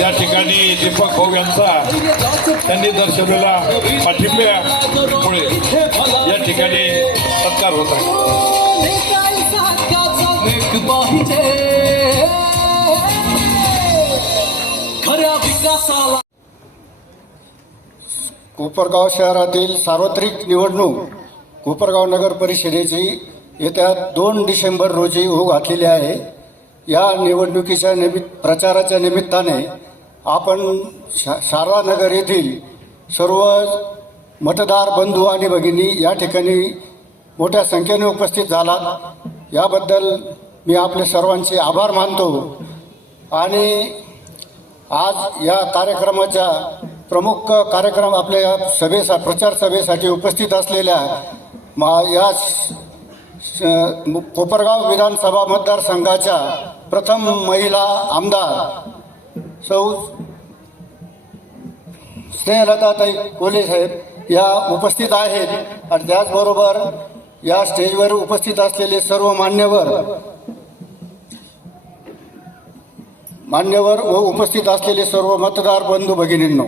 या ठिकाणी दीपक भाऊ यांचा त्यांनी दर्शवलेला पाठिंब्यामुळे या ठिकाणी सत्कार होत आहे. कोपरगाव शहरातील सार्वत्रिक निवडणूक कोपरगाव नगर परिषदेची येत्या 2 डिसेंबर रोजी होऊ घातलेली आहे. या निवडणुकीच्या प्रचाराच्या निमित्ताने आपण शारदा नगर येथील सर्व मतदार बंधू आणि भगिनी या ठिकाणी मोठ्या संख्येने उपस्थित झालात. याबद्दल मी आपले सर्वांचे आभार मानतो. आणि आज या कार्यक्रमाच्या प्रमुख कार्यक्रम आपल्या या प्रचार सभेसाठी उपस्थित असलेल्या या कोपरगाव विधानसभा मतदारसंघाच्या प्रथम महिला आमदार सौ स्नेहलताताई कोले साहेब या उपस्थित आहेत. आणि त्याचबरोबर या स्टेजवर उपस्थित असलेले सर्व मान्यवर व उपस्थित असलेले सर्व मतदार बंधू भगिनींनो,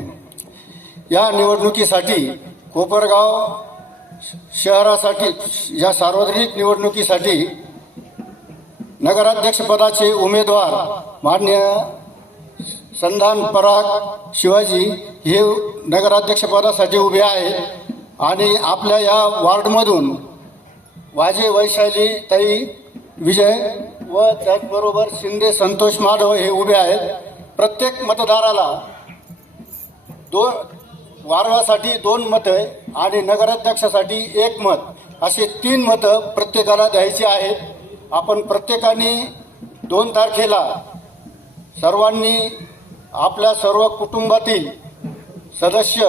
या निवडणुकीसाठी कोपरगाव शहरासाठी या सार्वत्रिक निवडणुकीसाठी नगराध्यक्षपदाचे उमेदवार मान्य संधान पराग शिवाजी हे नगराध्यक्षपदासाठी उभे आहेत. आणि आपल्या या वार्डमधून वाजे वैशाली ताई विजय व त्याचबरोबर शिंदे संतोष माधव हे उभे आहेत. प्रत्येक मतदाराला वार्डासाठी 2 मतं आणि नगराध्यक्षासाठी 1 मत असे 3 मतं प्रत्येकाला द्यायची आहेत. आपण प्रत्येकाने 2 तारखेला सर्वांनी आपल्या सर्व कुटुंबातील सदस्य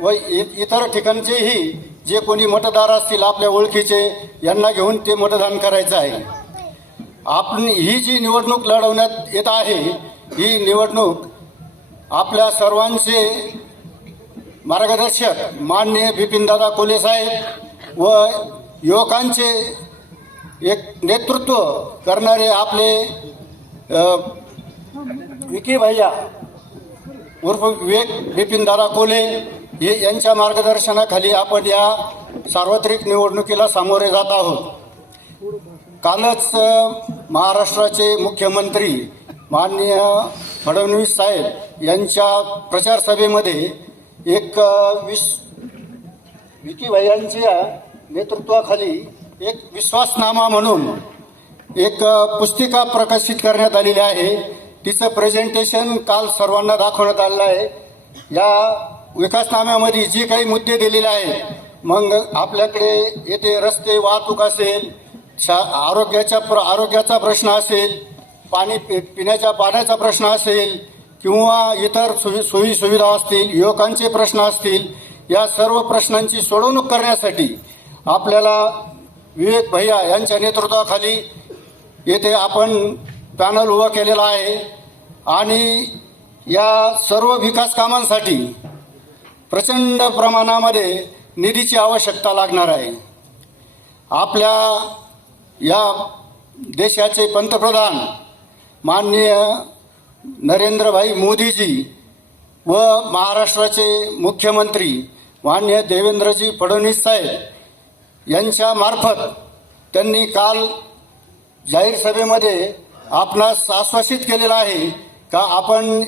व इतर ठिकाणचेही जे कोणी मतदार असतील आपल्या ओळखीचे यांना घेऊन ते मतदान करायचं आहे. आपण ही जी निवडणूक लढवण्यात येत आहे ही निवडणूक आपल्या सर्वांचे मार्गदर्शक माननीय बिपिनदादा कोले साहेब व युवकांचे एक नेतृत्व करणारे आपले विकी भैया उर्फ विवेक बिपिनदादा कोले हे यांच्या मार्गदर्शनाखाली आपण या सार्वत्रिक निवडणुकीला सामोरे जात आहोत. कालच महाराष्ट्राचे मुख्यमंत्री माननीय फडणवीस साहेब यांच्या प्रचार सभेमध्ये एक विकी भैयांच्या नेतृत्वाखाली एक विश्वासनामा म्हणून एक पुस्तिका प्रकाशित करण्यात आलेली आहे. तिचं प्रेझेंटेशन काल सर्वांना दाखवण्यात आलेलं आहे. या विकासनाम्यामध्ये जे काही मुद्दे दिलेले आहेत मग आपल्याकडे येथे रस्ते वाहतूक असेल, आरोग्याचा प्रश्न असेल, पिण्याच्या पाण्याचा प्रश्न असेल किंवा इतर सोयी सुविधा असतील, युवकांचे प्रश्न असतील, या सर्व प्रश्नांची सोडवणूक करण्यासाठी आपल्याला विवेक भैया यांच्या नेतृत्वाखाली येथे आपण पॅनल उभा केलेला आहे. आणि या सर्व विकास कामांसाठी प्रचंड प्रमाणामध्ये निधीची आवश्यकता लागणार आहे. आपल्या या देशाचे पंतप्रधान माननीय नरेंद्रभाई मोदीजी व महाराष्ट्राचे मुख्यमंत्री माननीय देवेंद्रजी फडणवीस साहेब यांच्या मार्फत त्यांनी काल जाहीर सभेमध्ये आपणास आश्वासित केलेलं आहे का आपण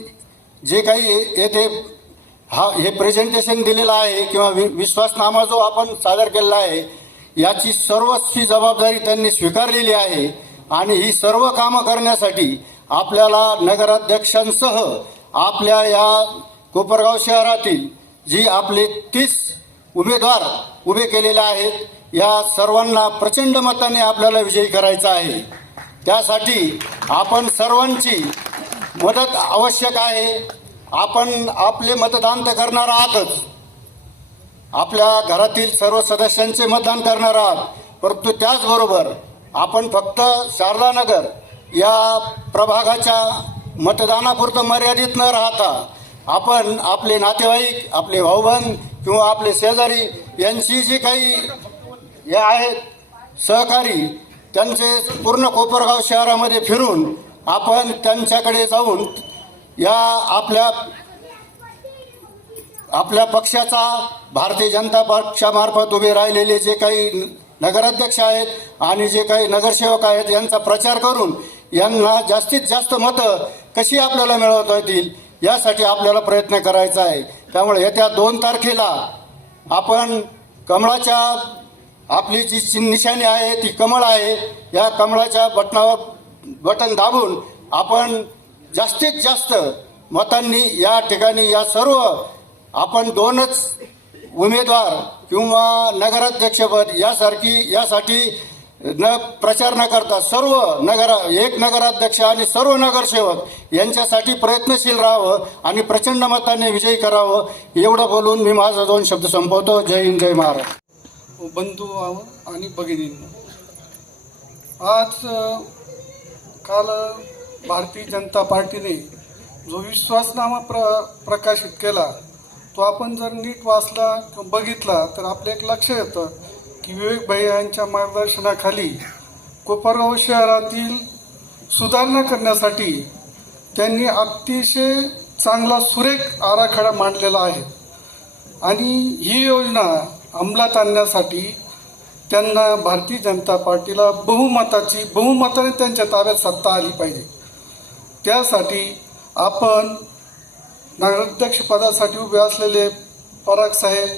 जे काही येथे हे प्रेझेंटेशन दिलेलं आहे किंवा विश्वासनामा जो आपण सादर केलेला आहे याची सर्वस्वी जबाबदारी त्यांनी स्वीकारलेली आहे. आणि ही सर्व कामं करण्यासाठी आपल्याला नगराध्यक्षांसह आपल्या या कोपरगाव शहरातील जी आपले 30 उमेदवार उभे केलेले आहेत या सर्वांना प्रचंड मताने आपल्याला विजयी करायचा आहे. त्यासाठी आपण सर्वांची मदत आवश्यक आहे. आपण आपले मतदान तर करणार आहातच, आपल्या घरातील सर्व सदस्यांचे मतदान करणार आहात, परंतु त्याचबरोबर आपण फक्त शारदा नगर या प्रभागाच्या मतदानापुरतं मर्यादित न राहता आपण आपले नातेवाईक, आपले भाऊबंद किंवा आपले शेजारी यांची जी काही हे आहेत सहकारी त्यांचे पूर्ण कोपरगाव शहरामध्ये फिरून आपण त्यांच्याकडे जाऊन या आपल्या पक्षाचा भारतीय जनता पक्षामार्फत उभे राहिलेले जे काही नगराध्यक्ष आहेत आणि जे काही नगरसेवक आहेत यांचा प्रचार करून यांना जास्तीत जास्त मतं कशी आपल्याला मिळवता येतील यासाठी आपल्याला प्रयत्न करायचा आहे. त्यामुळे येत्या 2 तारखेला आपण कमळाच्या आपली जी निशाणी आहे ती कमळ आहे, या कमळाच्या बटन दाबून आपण जास्तीत जास्त मतांनी या ठिकाणी या सर्व आपण 2च उमेदवार किंवा नगराध्यक्षपद यासाठी प्रचार न करता सर्व एक नगराध्यक्ष आणि सर्व नगरसेवक यांच्यासाठी प्रयत्नशील राहावं आणि प्रचंड मताने विजयी करावं एवढं बोलून मी माझा 2 शब्द संपवतो. जय हिंद, जय महाराष्ट्र. बंधू आणि भगिनींनो, आज काल भारतीय जनता पार्टीने जो विश्वासनामा प्रकाशित केला तो आपण जर नीट वाचला बघितला तर आपल्या एक लक्ष येतं की विवेक भैया यांच्या मार्गदर्शनाखाली कोपरगाव शहरातील सुधारणा करण्यासाठी त्यांनी अतिशय चांगला सुरेख आराखडा मांडलेला आहे आणि ही योजना अंमलात आणण्यासाठी त्यांना भारतीय जनता पार्टीला बहुमताने त्यांच्या ताब्यात सत्ता आली पाहिजे. त्यासाठी आपण नगराध्यक्षपदासाठी उभे असलेले पराग साहेब,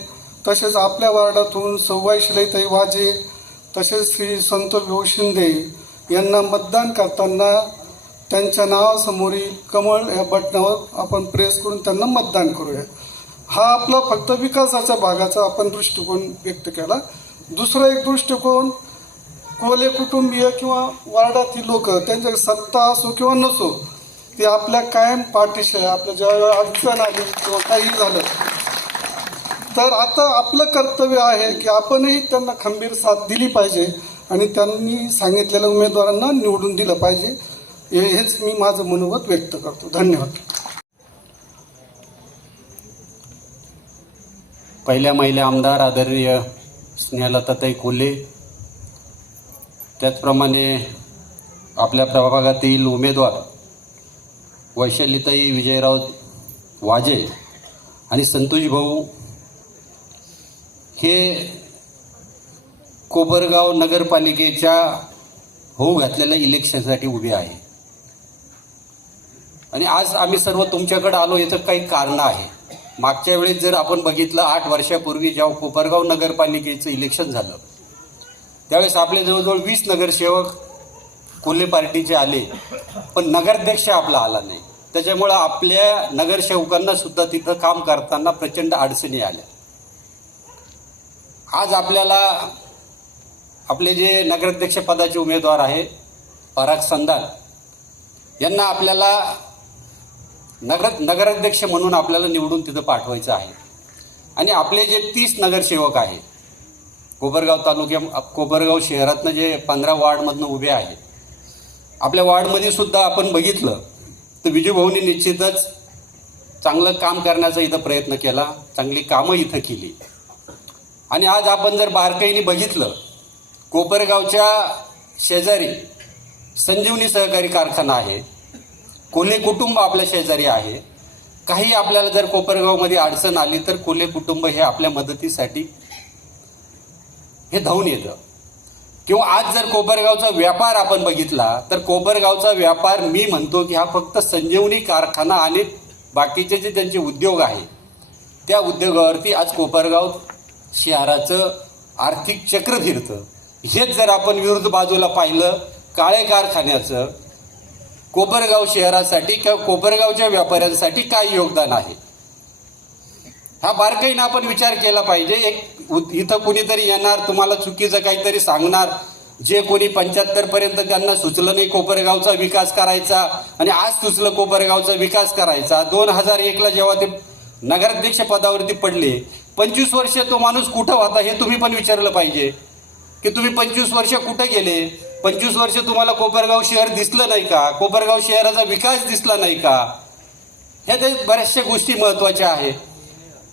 तसेच आपल्या वार्डातून सौवाई शिलाईताई वाजे, तसेच श्री संतोष भाऊ शिंदे यांना मतदान करताना त्यांच्या नावासमोरील कमळ या बटनावर आपण प्रेस करून त्यांना मतदान करूया. हा आपला फक्त विकासाच्या भागाचा आपण दृष्टिकोन व्यक्त केला. दुसरा एक दृष्टिकोन, कोले कुटुंबीय किंवा वार्डातील लोक त्यांच्या सत्ता असो किंवा नसो ते आपल्या कायम पाठीशी आहे. आपल्या जेव्हा अडचण आली किंवा काही झालं तर आता आपलं कर्तव्य आहे की आपणही त्यांना खंबीर साथ दिली पाहिजे आणि त्यांनी सांगितलेल्या उमेदवारांना निवडून दिलं पाहिजे. हेच मी माझं मनोगत व्यक्त करतो. धन्यवाद. पहिल्या महिला आमदार आदरणीय स्नेहलताताई कोल्हे, त्याचप्रमाणे आपल्या प्रभागातील उमेदवार वैशालीताई विजयराव वाजे आणि संतोष भाऊ हे कोपरगाव नगरपालिकेच्या होऊ घातलेल्या इलेक्शनसाठी उभे आहे. आणि आज आम्ही सर्व तुमच्याकडे आलो याचं काही कारण आहे. मागच्या वेळेस जर आपण बघितलं 8 वर्षापूर्वी जेव्हा कोपरगाव नगरपालिकेचं इलेक्शन झालं त्यावेळेस आपले जवळजवळ 20 नगरसेवक कोल्हे पार्टीचे आले, पण नगराध्यक्ष आपला आला नाही. त्याच्यामुळं आपल्या नगरसेवकांना सुद्धा तिथं काम करताना प्रचंड अडचणी आल्या. आज आपल्याला आपले जे नगराध्यक्ष पदाचे उमेदवार आहे पराग संदान यांना आपल्याला नगराध्यक्ष म्हणून आपल्याला निवडून तिथं पाठवायचं आहे. आणि आपले जे 30 नगरसेवक आहे कोपरगाव शहरातनं जे 15 वार्डमधनं उभे आहेत, आपल्या वार्डमध्ये सुद्धा आपण बघितलं तर विजूभाऊंनी निश्चितच चांगलं काम करण्याचा इथं प्रयत्न केला, चांगली कामं इथं केली. आणि आज आपण जर बारकाईने बघितलं कोपरगावच्या शेजारी संजीवनी सहकारी कारखाना आहे, कोल्हे कुटुंब आपल्या शेजारी आहे. काही आपल्याला जर कोपरगावमध्ये अडचण आली तर कोल्हे कुटुंब हे आपल्या मदतीसाठी हे धावून येतं. किंवा आज जर कोपरगावचा व्यापार आपण बघितला तर कोपरगावचा व्यापार मी म्हणतो की हा फक्त संजीवनी कारखाना आणि बाकीचे जे त्यांचे उद्योग आहे त्या उद्योगावरती आज कोपरगाव शहराचं आर्थिक चक्र फिरतं. हेच जर आपण विरुद्ध बाजूला पाहिलं काळे कारखान्याचं कोपरगाव शहरासाठी किंवा कोपरगावच्या व्यापाऱ्यांसाठी काय योगदान आहे हा बारकाईनं आपण विचार केला पाहिजे. इथं कुणीतरी येणार तुम्हाला चुकीचं काहीतरी सांगणार, जे कोणी 75 पर्यंत त्यांना सुचलं नाही कोपरगावचा विकास करायचा आणि आज सुचलं कोपरगावचा विकास करायचा. 2001ला जेव्हा ते नगराध्यक्ष पदावरती पडले 25 वर्ष तो माणूस कुठं होता हे तुम्ही पण विचारलं पाहिजे की तुम्ही 25 वर्ष कुठे गेले. 25 वर्ष तुम्हाला कोपरगाव शहर दिसलं नाही का, कोपरगाव शहराचा विकास दिसला नाही का. ह्या त्याच्यात बऱ्याचशा गोष्टी महत्त्वाच्या आहेत.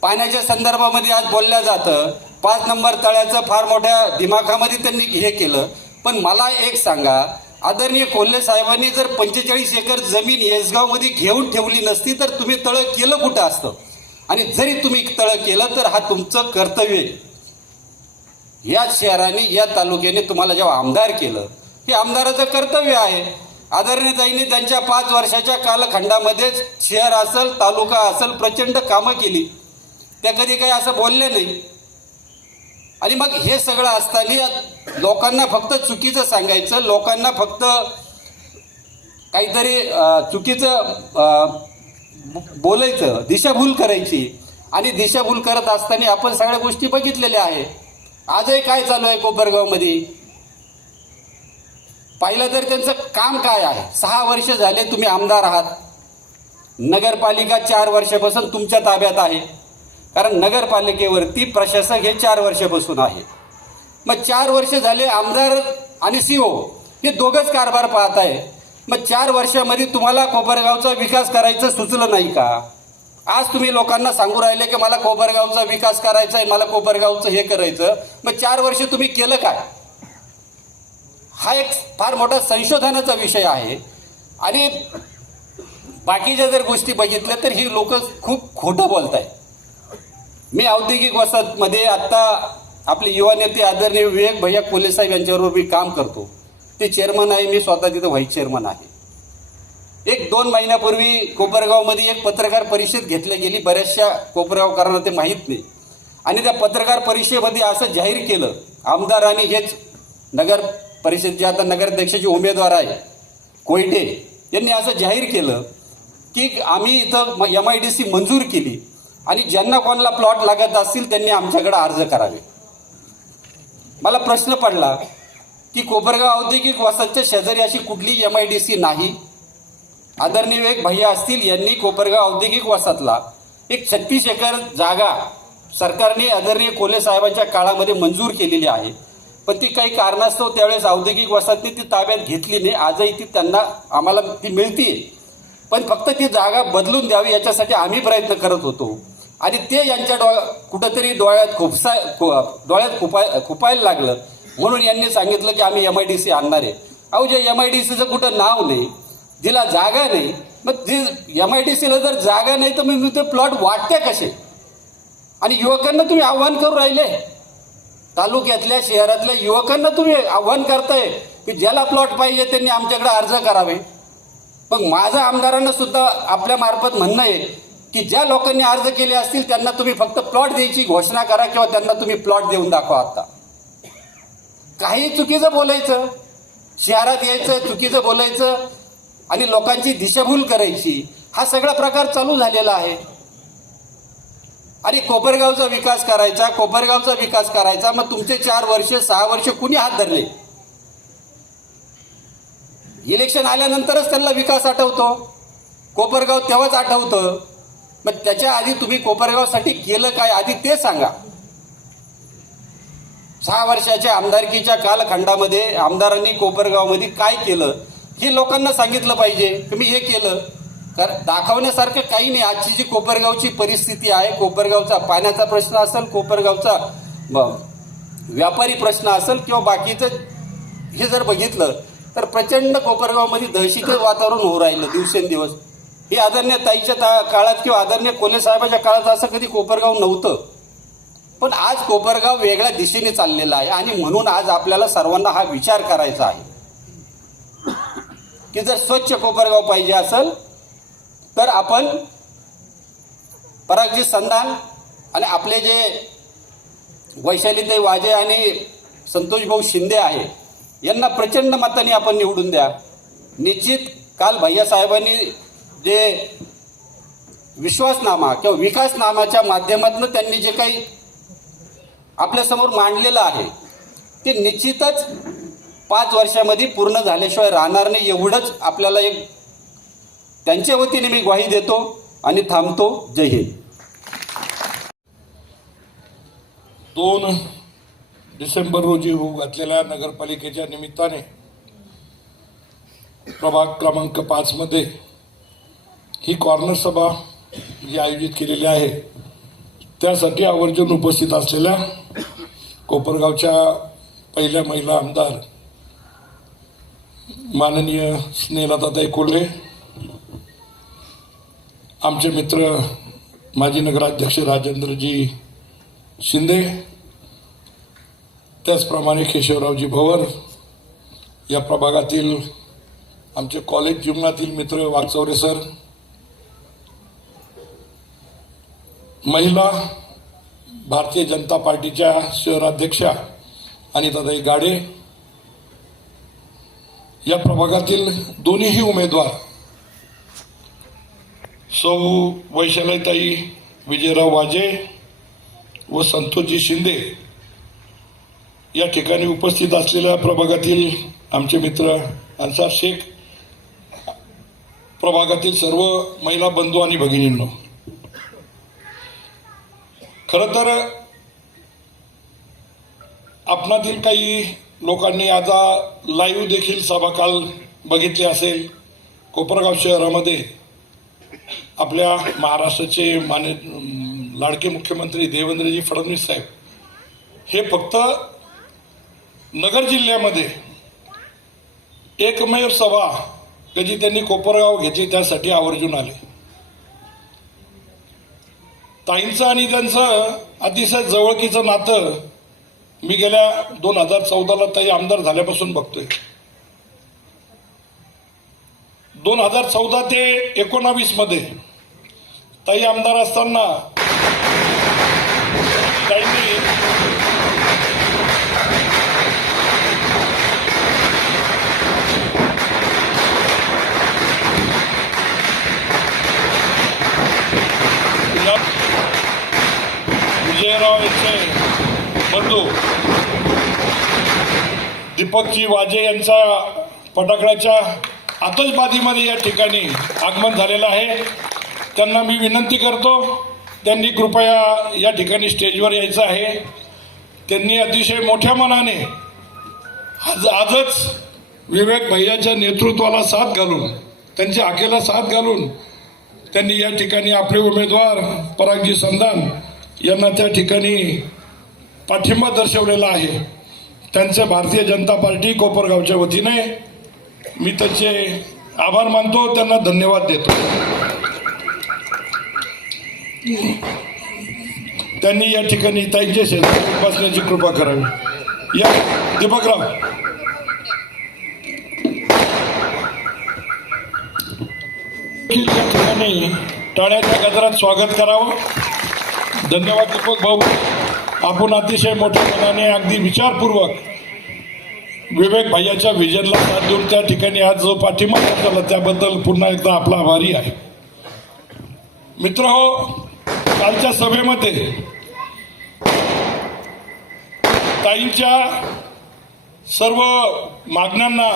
पाण्याच्या संदर्भामध्ये आज बोलल्या जातं 5 नंबर तळ्याचं फार मोठ्या दिमाखामध्ये त्यांनी हे केलं. पण मला एक सांगा, आदरणीय कोल्हे साहेबांनी जर 45 एकर जमीन येसगावमध्ये घेऊन ठेवली नसती तर तुम्ही तळं केलं कुठं असतं. आणि जरी तुम्ही तळं केलं तर हा तुमचं कर्तव्य आहे. या शहराने या तालुक्याने तुम्हाला जेव्हा आमदार केलं, हे आमदाराचं कर्तव्य आहे. आदरणीयताईंनी त्यांच्या 5 वर्षाच्या कालखंडामध्ये शहर असेल तालुका असेल प्रचंड कामं केली. त्या कधी काही असं बोलले नाही. आणि मग हे सगळं असताना लोकांना फक्त चुकीचं सांगायचं, लोकांना फक्त काहीतरी चुकीचं बोलायचं, दिशाभूल करायची. आणि दिशाभूल करत असताना आपण सगळ्या गोष्टी बघितलेल्या आहे. आजही काय चालू आहे कोपरगावमध्ये पाहिलं तर त्यांचं काम काय आहे. 6 वर्ष झाले तुम्ही आमदार आहात. नगरपालिका 4 वर्षापासून तुमच्या ताब्यात आहे, कारण नगरपालिकेवरती प्रशासक हे 4 वर्षापासून आहे. मग 4 वर्ष झाले आमदार आणि सीओ हे दोघंच कारभार पाहत आहे. मग 4 वर्षामध्ये तुम्हाला कोपरगावचा विकास करायचं सुचलं नाही का? आज तुम्ही लोकांना सांगू राहिले की मला कोपरगावचा विकास करायचा आहे, मला कोपरगावचं हे करायचं. मग 4 वर्ष तुम्ही केलं काय? हा एक फार मोठा संशोधनाचा विषय आहे. आणि बाकीच्या जर गोष्टी बघितल्या तर ही लोक खूप खोटं बोलत आहेत. मी औद्योगिक वसाहतमध्ये आत्ता आपले युवा नेते आदरणीय विवेक भैया कोल्हे साहेब यांच्याबरोबर मी काम करतो. ते चेअरमन आहे, मी स्वतः तिथं व्हाईस चेअरमन आहे. 1-2 महिन्यापूर्वी कोपरगावमध्ये एक पत्रकार परिषद घेतली गेली. बऱ्याचशा कोपरगावकरांना ते माहीत नाही. आणि त्या पत्रकार परिषदेमध्ये असं जाहीर केलं, आमदार आणि हेच नगर परिषद जे आता नगराध्यक्षाचे उमेदवार आहे कोयटे यांनी असं जाहीर केलं की आम्ही इथं MIDC मंजूर केली आणि ज्यांना कोणाला प्लॉट लागत असतील त्यांनी आमच्याकडे अर्ज करावे. मला प्रश्न पडला की कोपरगाव औद्योगिक वसाहतच्या शेजारी अशी कुठली MIDC नाही. आदरणीय विवेक भैया असतील यांनी कोपरगाव औद्योगिक वसाहतला एक 36 एकर जागा सरकारने आदरणीय कोल्हे साहेबांच्या काळामध्ये मंजूर केलेली आहे. पण ती काही कारणास्तव त्यावेळेस औद्योगिक वसाहतने ती ताब्यात घेतली नाही. आजही ती त्यांना आम्हाला ती मिळते, पण फक्त ती जागा बदलून द्यावी याच्यासाठी आम्ही प्रयत्न करत होतो. आणि ते यांच्या कुठंतरी डोळ्यात खुपायला लागलं. म्हणून यांनी सांगितलं की आम्ही MIDC आणणार आहे. अहो, जे MIDCचं कुठं नाव नाही, जिला जागा नाही, मग जी MIDCला जर जागा नाही तर मग ते प्लॉट वाटते कसे? आणि युवकांना तुम्ही आव्हान करू राहिले, तालुक्यातल्या शहरातल्या युवकांना तुम्ही आव्हान करताय की ज्याला प्लॉट पाहिजे त्यांनी आमच्याकडे अर्ज करावे. मग माझं आमदारांना सुद्धा आपल्या मार्फत म्हणणं आहे की ज्या लोकांनी अर्ज केले असतील त्यांना तुम्ही फक्त प्लॉट द्यायची घोषणा करा किंवा त्यांना तुम्ही प्लॉट देऊन दाखवा. आता काही चुकीचं बोलायचं, शहरात यायचं, चुकीचं बोलायचं आणि लोकांची दिशाभूल करायची, हा सगळा प्रकार चालू झालेला आहे. आणि कोपरगावचा विकास करायचा, मग तुमचे 4 वर्ष 6 वर्ष कुणी हात धरले? इलेक्शन आल्यानंतरच त्यांना विकास आठवतो, कोपरगाव तेव्हाच आठवतं. मग त्याच्या आधी तुम्ही कोपरगावसाठी केलं काय आधी ते सांगा. 6 वर्षाच्या आमदारकीच्या कालखंडामध्ये आमदारांनी कोपरगावमध्ये काय केलं हे लोकांना सांगितलं पाहिजे की मी हे केलं. कारण दाखवण्यासारखं काही नाही. आजची जी कोपरगावची परिस्थिती आहे, कोपरगावचा पाण्याचा प्रश्न असेल, कोपरगावचा व्यापारी प्रश्न असेल किंवा बाकीचं, हे जर बघितलं तर प्रचंड कोपरगावमध्ये दहशतीचं वातावरण होऊ राहिलं दिवसेंदिवस. हे आदरणीय ताईच्या काळात किंवा आदरणीय कोल्हे साहेबांच्या काळात असं कधी कोपरगाव नव्हतं. पण आज कोपरगाव वेगळ्या दिशेने चाललेला आहे. आणि म्हणून आज आपल्याला सर्वांना हा विचार करायचा आहे की जर स्वच्छ कोपरगाव पाहिजे असेल तर आपण परागजी संधान आणि आपले जे वैशालीताई वाजे आणि संतोषभाऊ शिंदे आहे यांना प्रचंड मताने आपण निवडून द्या. निश्चित काल भैया साहेबांनी जे विश्वासनामा किंवा विकासनामाच्या माध्यमातून त्यांनी जे काही आपल्यासमोर मांडलेलं आहे ते निश्चितच 5 वर्षामध्ये पूर्ण झाल्याशिवाय राहणार नाही. एवढंच आपल्याला एक त्यांच्या वतीने मी ग्वाही देतो आणि थांबतो. जय हिंद. 2 डिसेंबर रोजी होऊ घातलेल्या नगरपालिकेच्या निमित्ताने प्रभाग क्रमांक 5 मध्ये ही कॉर्नर सभा जी आयोजित केलेली आहे त्यासाठी आवर्जून उपस्थित असलेल्या कोपरगावच्या पहिल्या महिला आमदार माननीय स्नेहलताताई कोल्हे, आमचे मित्र माजी नगराध्यक्ष राजेंद्रजी शिंदे, त्याचप्रमाणे केशवरावजी भवर, या प्रभागातील आमचे कॉलेज जीवनातील मित्र वाकचौरे सर, महिला भारतीय जनता पार्टीच्या शहराध्यक्षा अनिताताई गाडे, या प्रभागातील दोन्हीही उमेदवार सौ वैशालीताई विजयराव वाजे व संतोषजी शिंदे, या ठिकाणी उपस्थित असलेल्या प्रभागातील आमचे मित्र अन्सार शेख, प्रभागातील सर्व महिला बंधू आणि भगिनींनो, खरं तर आपणातील काही लोकांनी आज लाईव्ह देखील सभा काल बघितली असेल. कोपरगाव शहरामध्ये आपल्या महाराष्ट्राचे लाडके मुख्यमंत्री देवेंद्रजी फडणवीस साहेब हे फक्त नगर जिल्ह्यामध्ये एकमेव सभा कधी त्यांनी कोपरगाव घेतली त्यासाठी आवर्जून आले. ताईंचं आणि त्यांचं अतिशय जवळकीचं नातं मी गेल्या 2014ला ताई आमदार झाल्यापासून बघतोय. 2014 ते 19 मध्ये ताई आमदार असताना ताईंनी विजयराव यांचे बंधू दीपकजी वाजे यांचा फटाकड्याच्या आतषबाजीमध्ये या ठिकाणी आगमन झालेलं आहे. त्यांना मी विनंती करतो, त्यांनी कृपया या ठिकाणी स्टेजवर यायचं आहे. त्यांनी अतिशय मोठ्या मनाने आजच विवेक भैयाच्या नेतृत्वाला साथ घालून, त्यांच्या हाकेला साथ घालून त्यांनी या ठिकाणी आपले उमेदवार परागजी संधान यांना त्या ठिकाणी पाठिंबा दर्शवलेला आहे. त्यांचे भारतीय जनता पार्टी कोपरगावच्या वतीने मी त्यांचे आभार मानतो, त्यांना धन्यवाद देतो. त्यांनी या ठिकाणी ताईंच्या शेजारी बसण्याची कृपा करावी. या दीपकराव, या ठिकाणी टाळ्याच्या गजरात स्वागत करावं. धन्यवाद दीपक भाऊ, आपण अतिशय मोठ्या मनाने अगदी विचारपूर्वक विवेक भैयाच्या विजनला साथ देऊन त्या ठिकाणी आज जो पाठिंबा झाला त्याबद्दल पुन्हा एकदा आपला आभारी आहे. मित्र हो, कालच्या सभेमध्ये ताईंच्या सर्व मागण्यांना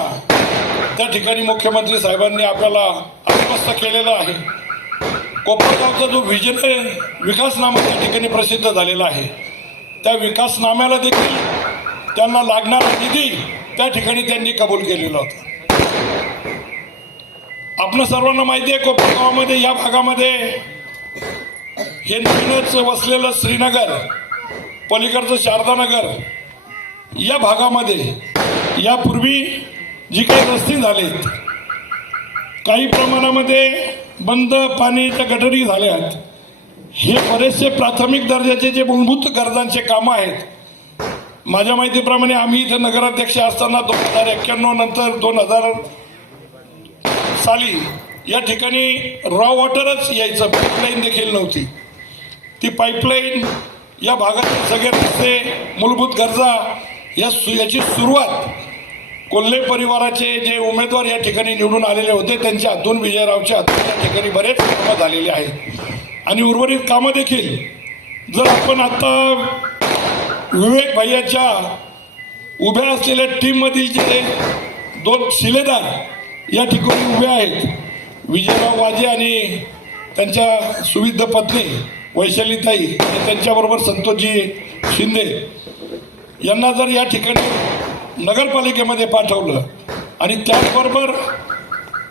त्या ठिकाणी मुख्यमंत्री साहेबांनी आपल्याला आश्वस्त केलेलं आहे. कोपरगावचा जो व्हिजन आहे, विकासनामा त्या ठिकाणी प्रसिद्ध झालेला आहे. त्या विकासनाम्याला देखील त्यांना लागणारा निधी त्या ठिकाणी त्यांनी कबूल केलेला होता. आपण सर्वांना माहिती आहे, कोपरगावामध्ये या भागामध्ये हे नवीनच वसलेलं श्रीनगर, पलीकडचं शारदानगर, या भागामध्ये यापूर्वी जी काही रस्ते झालेत, काही प्रमाणामध्ये बंद पाण्याच्या गटारी झाल्यात. हे बरेचसे प्राथमिक दर्जाचे जे मूलभूत गरजांचे कामं आहेत. माझ्या माहितीप्रमाणे आम्ही इथं नगराध्यक्ष असताना 2091 नंतर 2000 साली या ठिकाणी रॉ वॉटरच यायचं, पाईपलाईन देखील नव्हती. ती पाईपलाईन या भागातील सगळे रस्ते, मूलभूत गरजा, याची सुरुवात कोल्हे परिवाराचे जे उमेदवार या ठिकाणी निवडून आलेले होते त्यांच्या हातून, विजयरावच्या हातून या ठिकाणी बरेच कामं झालेली आहेत. आणि उर्वरित कामं देखील जर आपण आता विवेक भैयाच्या उभ्या असलेल्या टीममधील जे 2 शिलेदार या ठिकाणी उभे आहेत, विजयराव वाजे आणि त्यांच्या सुविध पत्नी वैशालीताई आणि त्यांच्याबरोबर संतोषजी शिंदे यांना जर या ठिकाणी नगरपालिकेमध्ये पाठवलं आणि त्याचबरोबर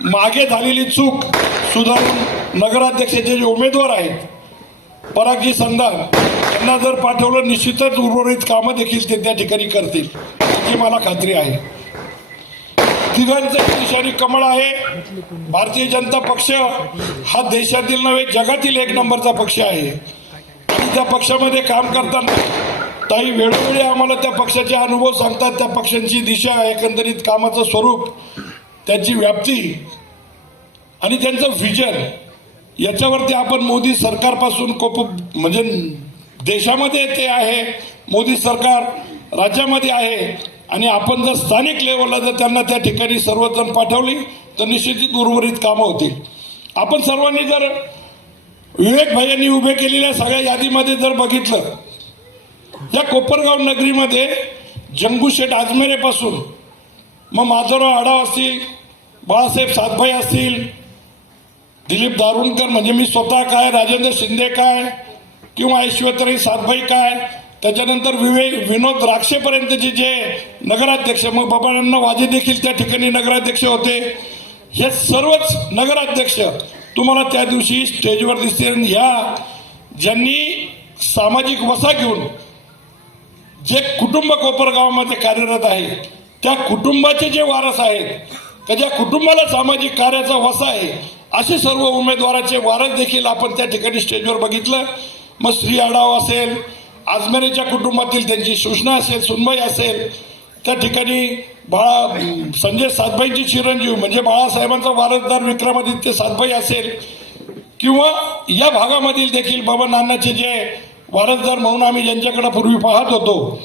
मागे झालेली चूक सुधारून नगराध्यक्षाचे जे उमेदवार आहेत परागजी संधान यांना जर पाठवलं, निश्चितच उर्वरित कामं देखील ते त्या ठिकाणी करतील याची मला खात्री आहे. तिघांचं निशाणी कमळ आहे. भारतीय जनता पक्ष हा देशातील नव्हे जगातील एक नंबरचा पक्ष आहे. आणि त्या पक्षामध्ये काम करताना ताई वेळोवेळी आम्हाला त्या पक्षाचे अनुभव सांगतात. त्या पक्षांची दिशा, एकंदरीत कामाचं स्वरूप, त्याची व्याप्ती आणि त्यांचं व्हिजन याच्यावरती आपण मोदी सरकारपासून म्हणजे देशामध्ये ते आहे, मोदी सरकार राज्यामध्ये आहे. आणि आपण जर स्थानिक लेवलला जर त्यांना त्या ठिकाणी सर्वजण पाठवली तर निश्चितच उर्वरित कामं होतील. आपण सर्वांनी जर विवेक भाईंनी उभे केलेल्या सगळ्या यादीमध्ये जर बघितलं, या कोपरगाव नगरीमध्ये जंगूशेठ आजमेरेपासून मग माधवराव आढाव असतील, बाळासाहेब सातभाई असतील, दिलीप दारुणकर म्हणजे मी स्वतः काय, राजेंद्र शिंदे काय, किंवा ऐश्वर्यताई सातभाई काय, त्याच्यानंतर विनोद राक्षेपर्यंतचे जे नगराध्यक्ष, मग बाबांना वाजे देखील त्या ठिकाणी नगराध्यक्ष होते. हे सर्वच नगराध्यक्ष तुम्हाला त्या दिवशी स्टेजवर दिसतील. ह्या ज्यांनी सामाजिक वसा घेऊन जे कुटुंब कोपरगावामध्ये कार्यरत आहे, त्या कुटुंबाचे जे वारस आहेत, का ज्या कुटुंबाला सामाजिक कार्याचा वसा आहे, असे सर्व उमेदवाराचे वारस देखील आपण त्या ठिकाणी स्टेजवर बघितलं. मग श्री आढाव असेल, आजमेरेच्या कुटुंबातील त्यांची सुषणा असेल, सुनबाई असेल, त्या ठिकाणी संजय सातभाईंची चिरंजीव म्हणजे बाळासाहेबांचा वारसदार विक्रमादित्य सातभाई असेल, किंवा या भागामधील देखील बाबा नानाचे जे वारसदार म्हणून आम्ही ज्यांच्याकडे पूर्वी पाहत होतो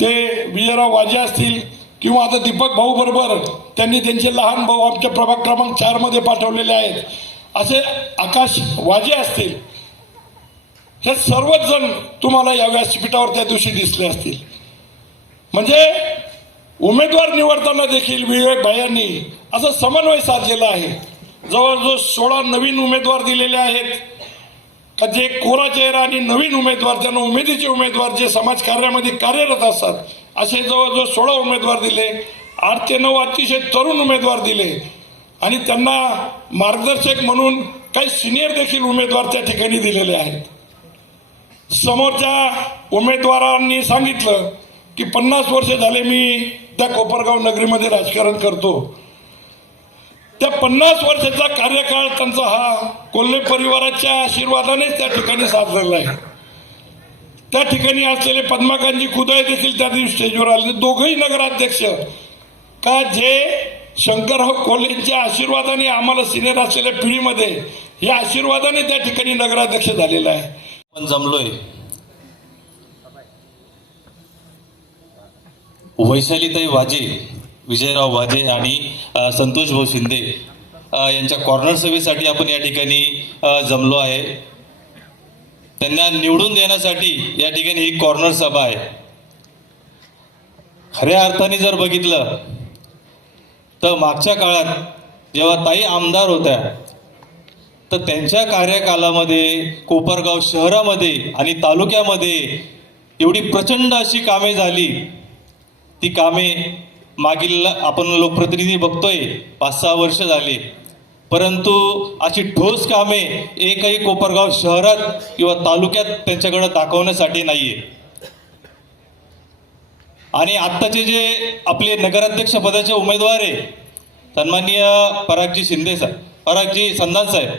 ते विजयराव वाजे असतील, किंवा आता दीपक भाऊ बरोबर त्यांनी त्यांचे लहान भाऊ आमच्या प्रभाग क्रमांक 4 मध्ये पाठवलेले आहेत, असे आकाश वाजे असतील. हे सर्वच जण तुम्हाला या व्यासपीठावर त्या दिवशी दिसले असतील. म्हणजे उमेदवार निवडताना देखील विवेक भाईंनी असं समन्वय साधलेला आहे. जवळजवळ 16 नवीन उमेदवार दिलेले आहेत, का जे कोरा चेहरा आणि नवीन उमेदवार, त्यांना उमेदीचे उमेदवार जे समाज कार्यामध्ये कार्यरत असतात, असे जवळजवळ 16 उमेदवार दिले. 8 ते 9 अतिशय तरुण उमेदवार दिले. आणि त्यांना मार्गदर्शक म्हणून काही सिनियर देखील उमेदवार त्या ठिकाणी दिलेले आहेत. समोरच्या उमेदवारांनी सांगितलं की 50 वर्ष झाले मी त्या कोपरगाव नगरीमध्ये राजकारण करतो. त्या 50 वर्षाचा कार्यकाळ त्यांचा हा कोल्हे परिवाराच्या आशीर्वादानेच त्या ठिकाणी साधलेला आहे. त्या ठिकाणी असलेले पद्माकांतजी कुदळे देखील त्या दिवशी स्टेजवर आले. दोघंही नगराध्यक्ष का जे शंकरराव कोल्हेंच्या आशीर्वादाने आम्हाला सिनियर असलेल्या पिढीमध्ये या आशीर्वादाने त्या ठिकाणी नगराध्यक्ष झालेला आहे. आपण जमलोय वैशालीताई वाजे, विजयराव वाजे आणि संतोष भाऊ शिंदे यांच्या कॉर्नर सभेसाठी आपण या ठिकाणी जमलो आहे. त्यांना निवडून देण्यासाठी या ठिकाणी ही कॉर्नर सभा आहे. खऱ्या अर्थाने जर बघितलं तर मागच्या काळात जेव्हा ताई आमदार होत्या तर त्यांच्या कार्यकालामध्ये कोपरगाव शहरामध्ये आणि तालुक्यामध्ये एवढी प्रचंड अशी कामे झाली. ती कामे मागील आपण लोकप्रतिनिधी बघतोय 5-6 वर्ष झाले, परंतु अशी ठोस कामे एकही कोपरगाव शहरात किंवा तालुक्यात त्यांच्याकडे दाखवण्यासाठी नाहीये. आणि आत्ताचे जे आपले नगराध्यक्ष पदाचे उमेदवार आहे सन्माननीय परागजी संधान साहेब,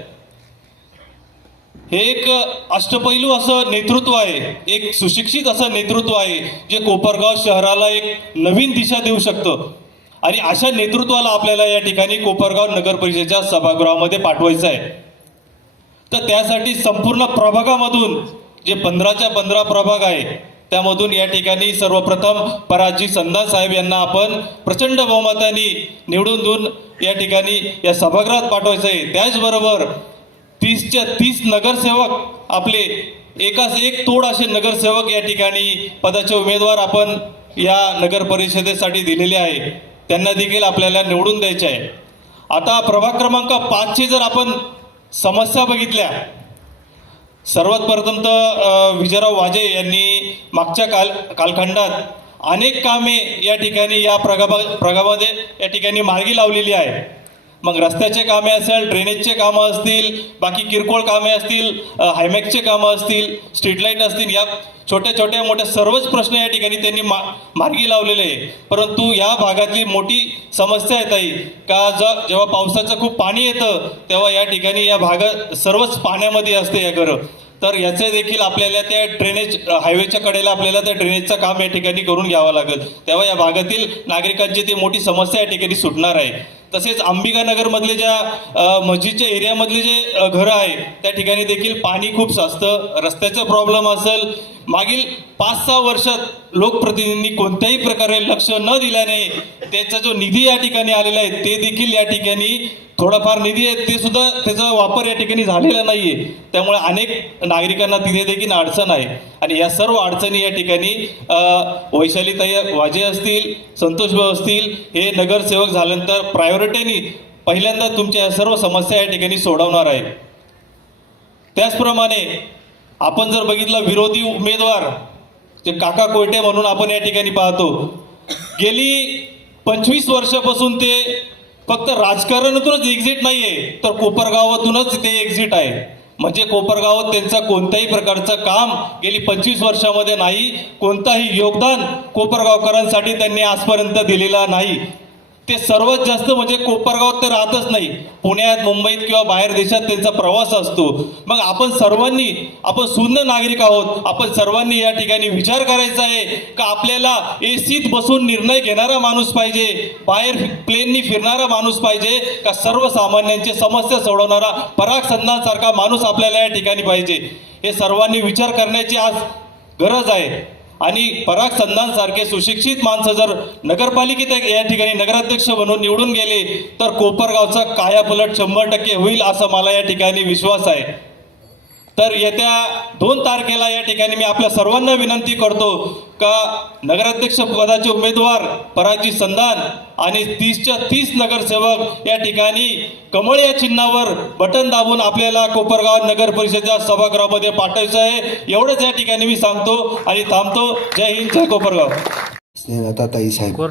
हे एक अष्टपैलू असं नेतृत्व आहे, एक सुशिक्षित असं नेतृत्व आहे जे कोपरगाव शहराला एक नवीन दिशा देऊ शकतं. आणि अशा नेतृत्वाला आपल्याला या ठिकाणी कोपरगाव नगर परिषदेच्या सभागृहामध्ये पाठवायचं आहे. तर त्यासाठी संपूर्ण प्रभागामधून जे 15च्या 15 प्रभाग आहे त्यामधून या ठिकाणी सर्वप्रथम परागजी संधान साहेब यांना आपण प्रचंड बहुमताने निवडून देऊन या ठिकाणी या सभागृहात पाठवायचं आहे. त्याचबरोबर 30च्या 30 नगरसेवक आपले एकाच एक तोड असे नगरसेवक या ठिकाणी पदाचे उमेदवार आपण या नगर परिषदेसाठी दिलेले आहे, त्यांना देखील आपल्याला निवडून द्यायचे आहे. आता प्रभाग क्रमांक 5चे जर आपण समस्या बघितल्या, सर्वात प्रथम तर विजयराव वाजे यांनी मागच्या कालखंडात अनेक कामे या ठिकाणी या प्रभागामध्ये या ठिकाणी मार्गी लावलेली आहे. मग रस्त्याचे कामे असेल, ड्रेनेजचे कामं असतील, बाकी किरकोळ कामे असतील, हायमॅकचे कामं असतील, स्ट्रीट लाईट असतील, या छोट्या छोट्या मोठ्या सर्वच प्रश्न या ठिकाणी त्यांनी मार्गी लावलेले आहे. परंतु या भागातली मोठी समस्या येत आहे का जेव्हा पावसाचं खूप पाणी येतं तेव्हा या ठिकाणी या भागात सर्वच पाण्यामध्ये असते या घरं. तर याचे देखील आपल्याला त्या ड्रेनेज हायवेच्या कडेला आपल्याला त्या ड्रेनेजचं काम या ठिकाणी करून घ्यावं लागेल. तेव्हा या भागातील नागरिकांची ती मोठी समस्या या ठिकाणी सुटणार आहे. तसेच अंबिका नगरमधले ज्या मस्जिदच्या एरियामधले जे घरं आहे त्या ठिकाणी देखील पाणी खूप साचतं, रस्त्याचा प्रॉब्लेम असेल. मागील 5-6 वर्षात लोकप्रतिनिधींनी कोणत्याही प्रकारे लक्ष न दिल्याने त्याचा जो निधी या ठिकाणी आलेला आहे ते देखील या ठिकाणी थोडाफार निधी आहे ते सुद्धा त्याचा वापर या ठिकाणी झालेला नाही आहे. त्यामुळे अनेक नागरिकांना तिथे देखील अडचण आहे. आणि या सर्व अडचणी या ठिकाणी वैशालीताई वाजे असतील, संतोष भाऊ असतील, हे नगरसेवक झाल्यानंतर प्रायोरिटीने पहिल्यांदा तुमच्या या सर्व समस्या या ठिकाणी सोडवणार आहे. त्याचप्रमाणे आपण जर बघितलं विरोधी उमेदवार जे काका कोयटे म्हणून आपण या ठिकाणी पाहतो, गेली 25 वर्षापासून ते फक्त राजकारणातूनच एक्झिट नाही आहे तर कोपरगावातूनच ते एक्झिट आहे. म्हणजे कोपरगावात त्यांचं कोणत्याही प्रकारचं काम गेली 25 वर्षामध्ये नाही, कोणताही योगदान कोपरगावकरांसाठी त्यांनी आजपर्यंत दिलेला नाही. ते सर्वात जास्त म्हणजे कोपरगावात ते राहतच नाही, पुण्यात, मुंबईत किंवा बाहेर देशात त्यांचा प्रवास असतो. मग आपण सर्वांनी, आपण शून्य नागरिक आहोत, आपण सर्वांनी या ठिकाणी विचार करायचा आहे का आपल्याला एसीत बसून निर्णय घेणारा माणूस पाहिजे, बाहेर प्लेननी फिरणारा माणूस पाहिजे, का सर्वसामान्यांची समस्या सोडवणारा पराग संधानसारखा माणूस आपल्याला या ठिकाणी पाहिजे. हे सर्वांनी विचार करण्याची आज गरज आहे. आणि पराग संधानसारखे सुशिक्षित माणसं जर नगरपालिकेत या ठिकाणी नगराध्यक्ष म्हणून निवडून गेले तर कोपरगावचा कायापलट 100% होईल असा मला या ठिकाणी विश्वास आहे. तर येत्या 2 तारखेला या ठिकाणी मी आपल्या सर्वांना विनंती करतो का नगराध्यक्ष पदाचे उमेदवार परागजी संधान आणि 30च्या 30 नगरसेवक या ठिकाणी कमळ या चिन्हावर बटन दाबून आपल्याला कोपरगाव नगर परिषदेच्या सभागृहामध्ये पाठवायचं आहे. एवढंच या ठिकाणी मी सांगतो आणि थांबतो. जय हिंद, जय कोपरगाव. स्नेहलताताई साहेब,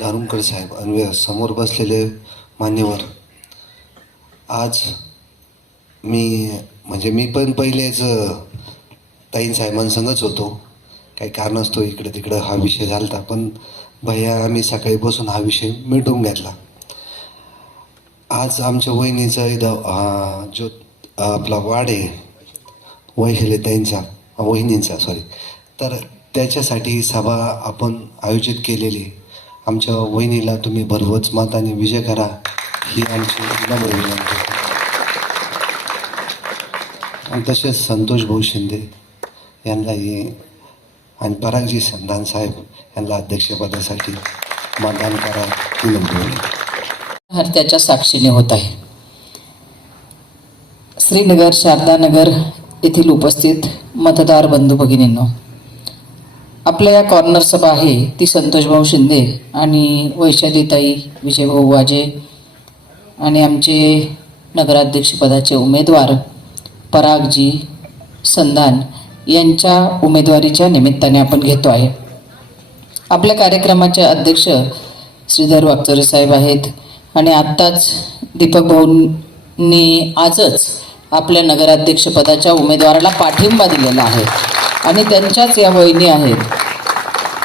धारुमकर साहेब आणि समोर बसलेले मान्यवर, आज मी पण पहिलेच ताईन साहेबांसंगच होतो. काही कारणास्तव इकडे तिकडं हा विषय झाला, पण भैया आम्ही सकाळी बसून हा विषय मिटवून घेतला. आज आमच्या वहिनीचा इथं जो आपला वाढ आहे वैशालीताईंचा, वहिनींचा तर त्याच्यासाठी सभा आपण आयोजित केलेली. आमच्या वहिनीला तुम्ही भरवच मताने विजय करा ही आमची नम्र विनंती. आणि तसेच संतोष भाऊ शिंदे यांनाही आणि परागजी संधान साहेब यांना अध्यक्षपदासाठी मतदान करा विनंती. त्याच्या साक्षीने होत आहे. श्रीनगर, शारदानगर येथील उपस्थित मतदार बंधू भगिनींनो, आपल्या या कॉर्नर सभा आहे ती संतोषभाऊ शिंदे आणि वैशालीताई विजयभाऊ वाजे आणि आमचे नगराध्यक्षपदाचे उमेदवार परागजी संधान यांच्या उमेदवारीच्या निमित्ताने आपण घेतो आहे. आपल्या कार्यक्रमाचे अध्यक्ष श्रीधर वागचोरे साहेब आहेत आणि आत्ताच दीपक भाऊंनी आजच आपल्या नगराध्यक्षपदाच्या उमेदवाराला पाठिंबा दिलेला आहे आणि त्यांच्याच या वहिनी आहेत.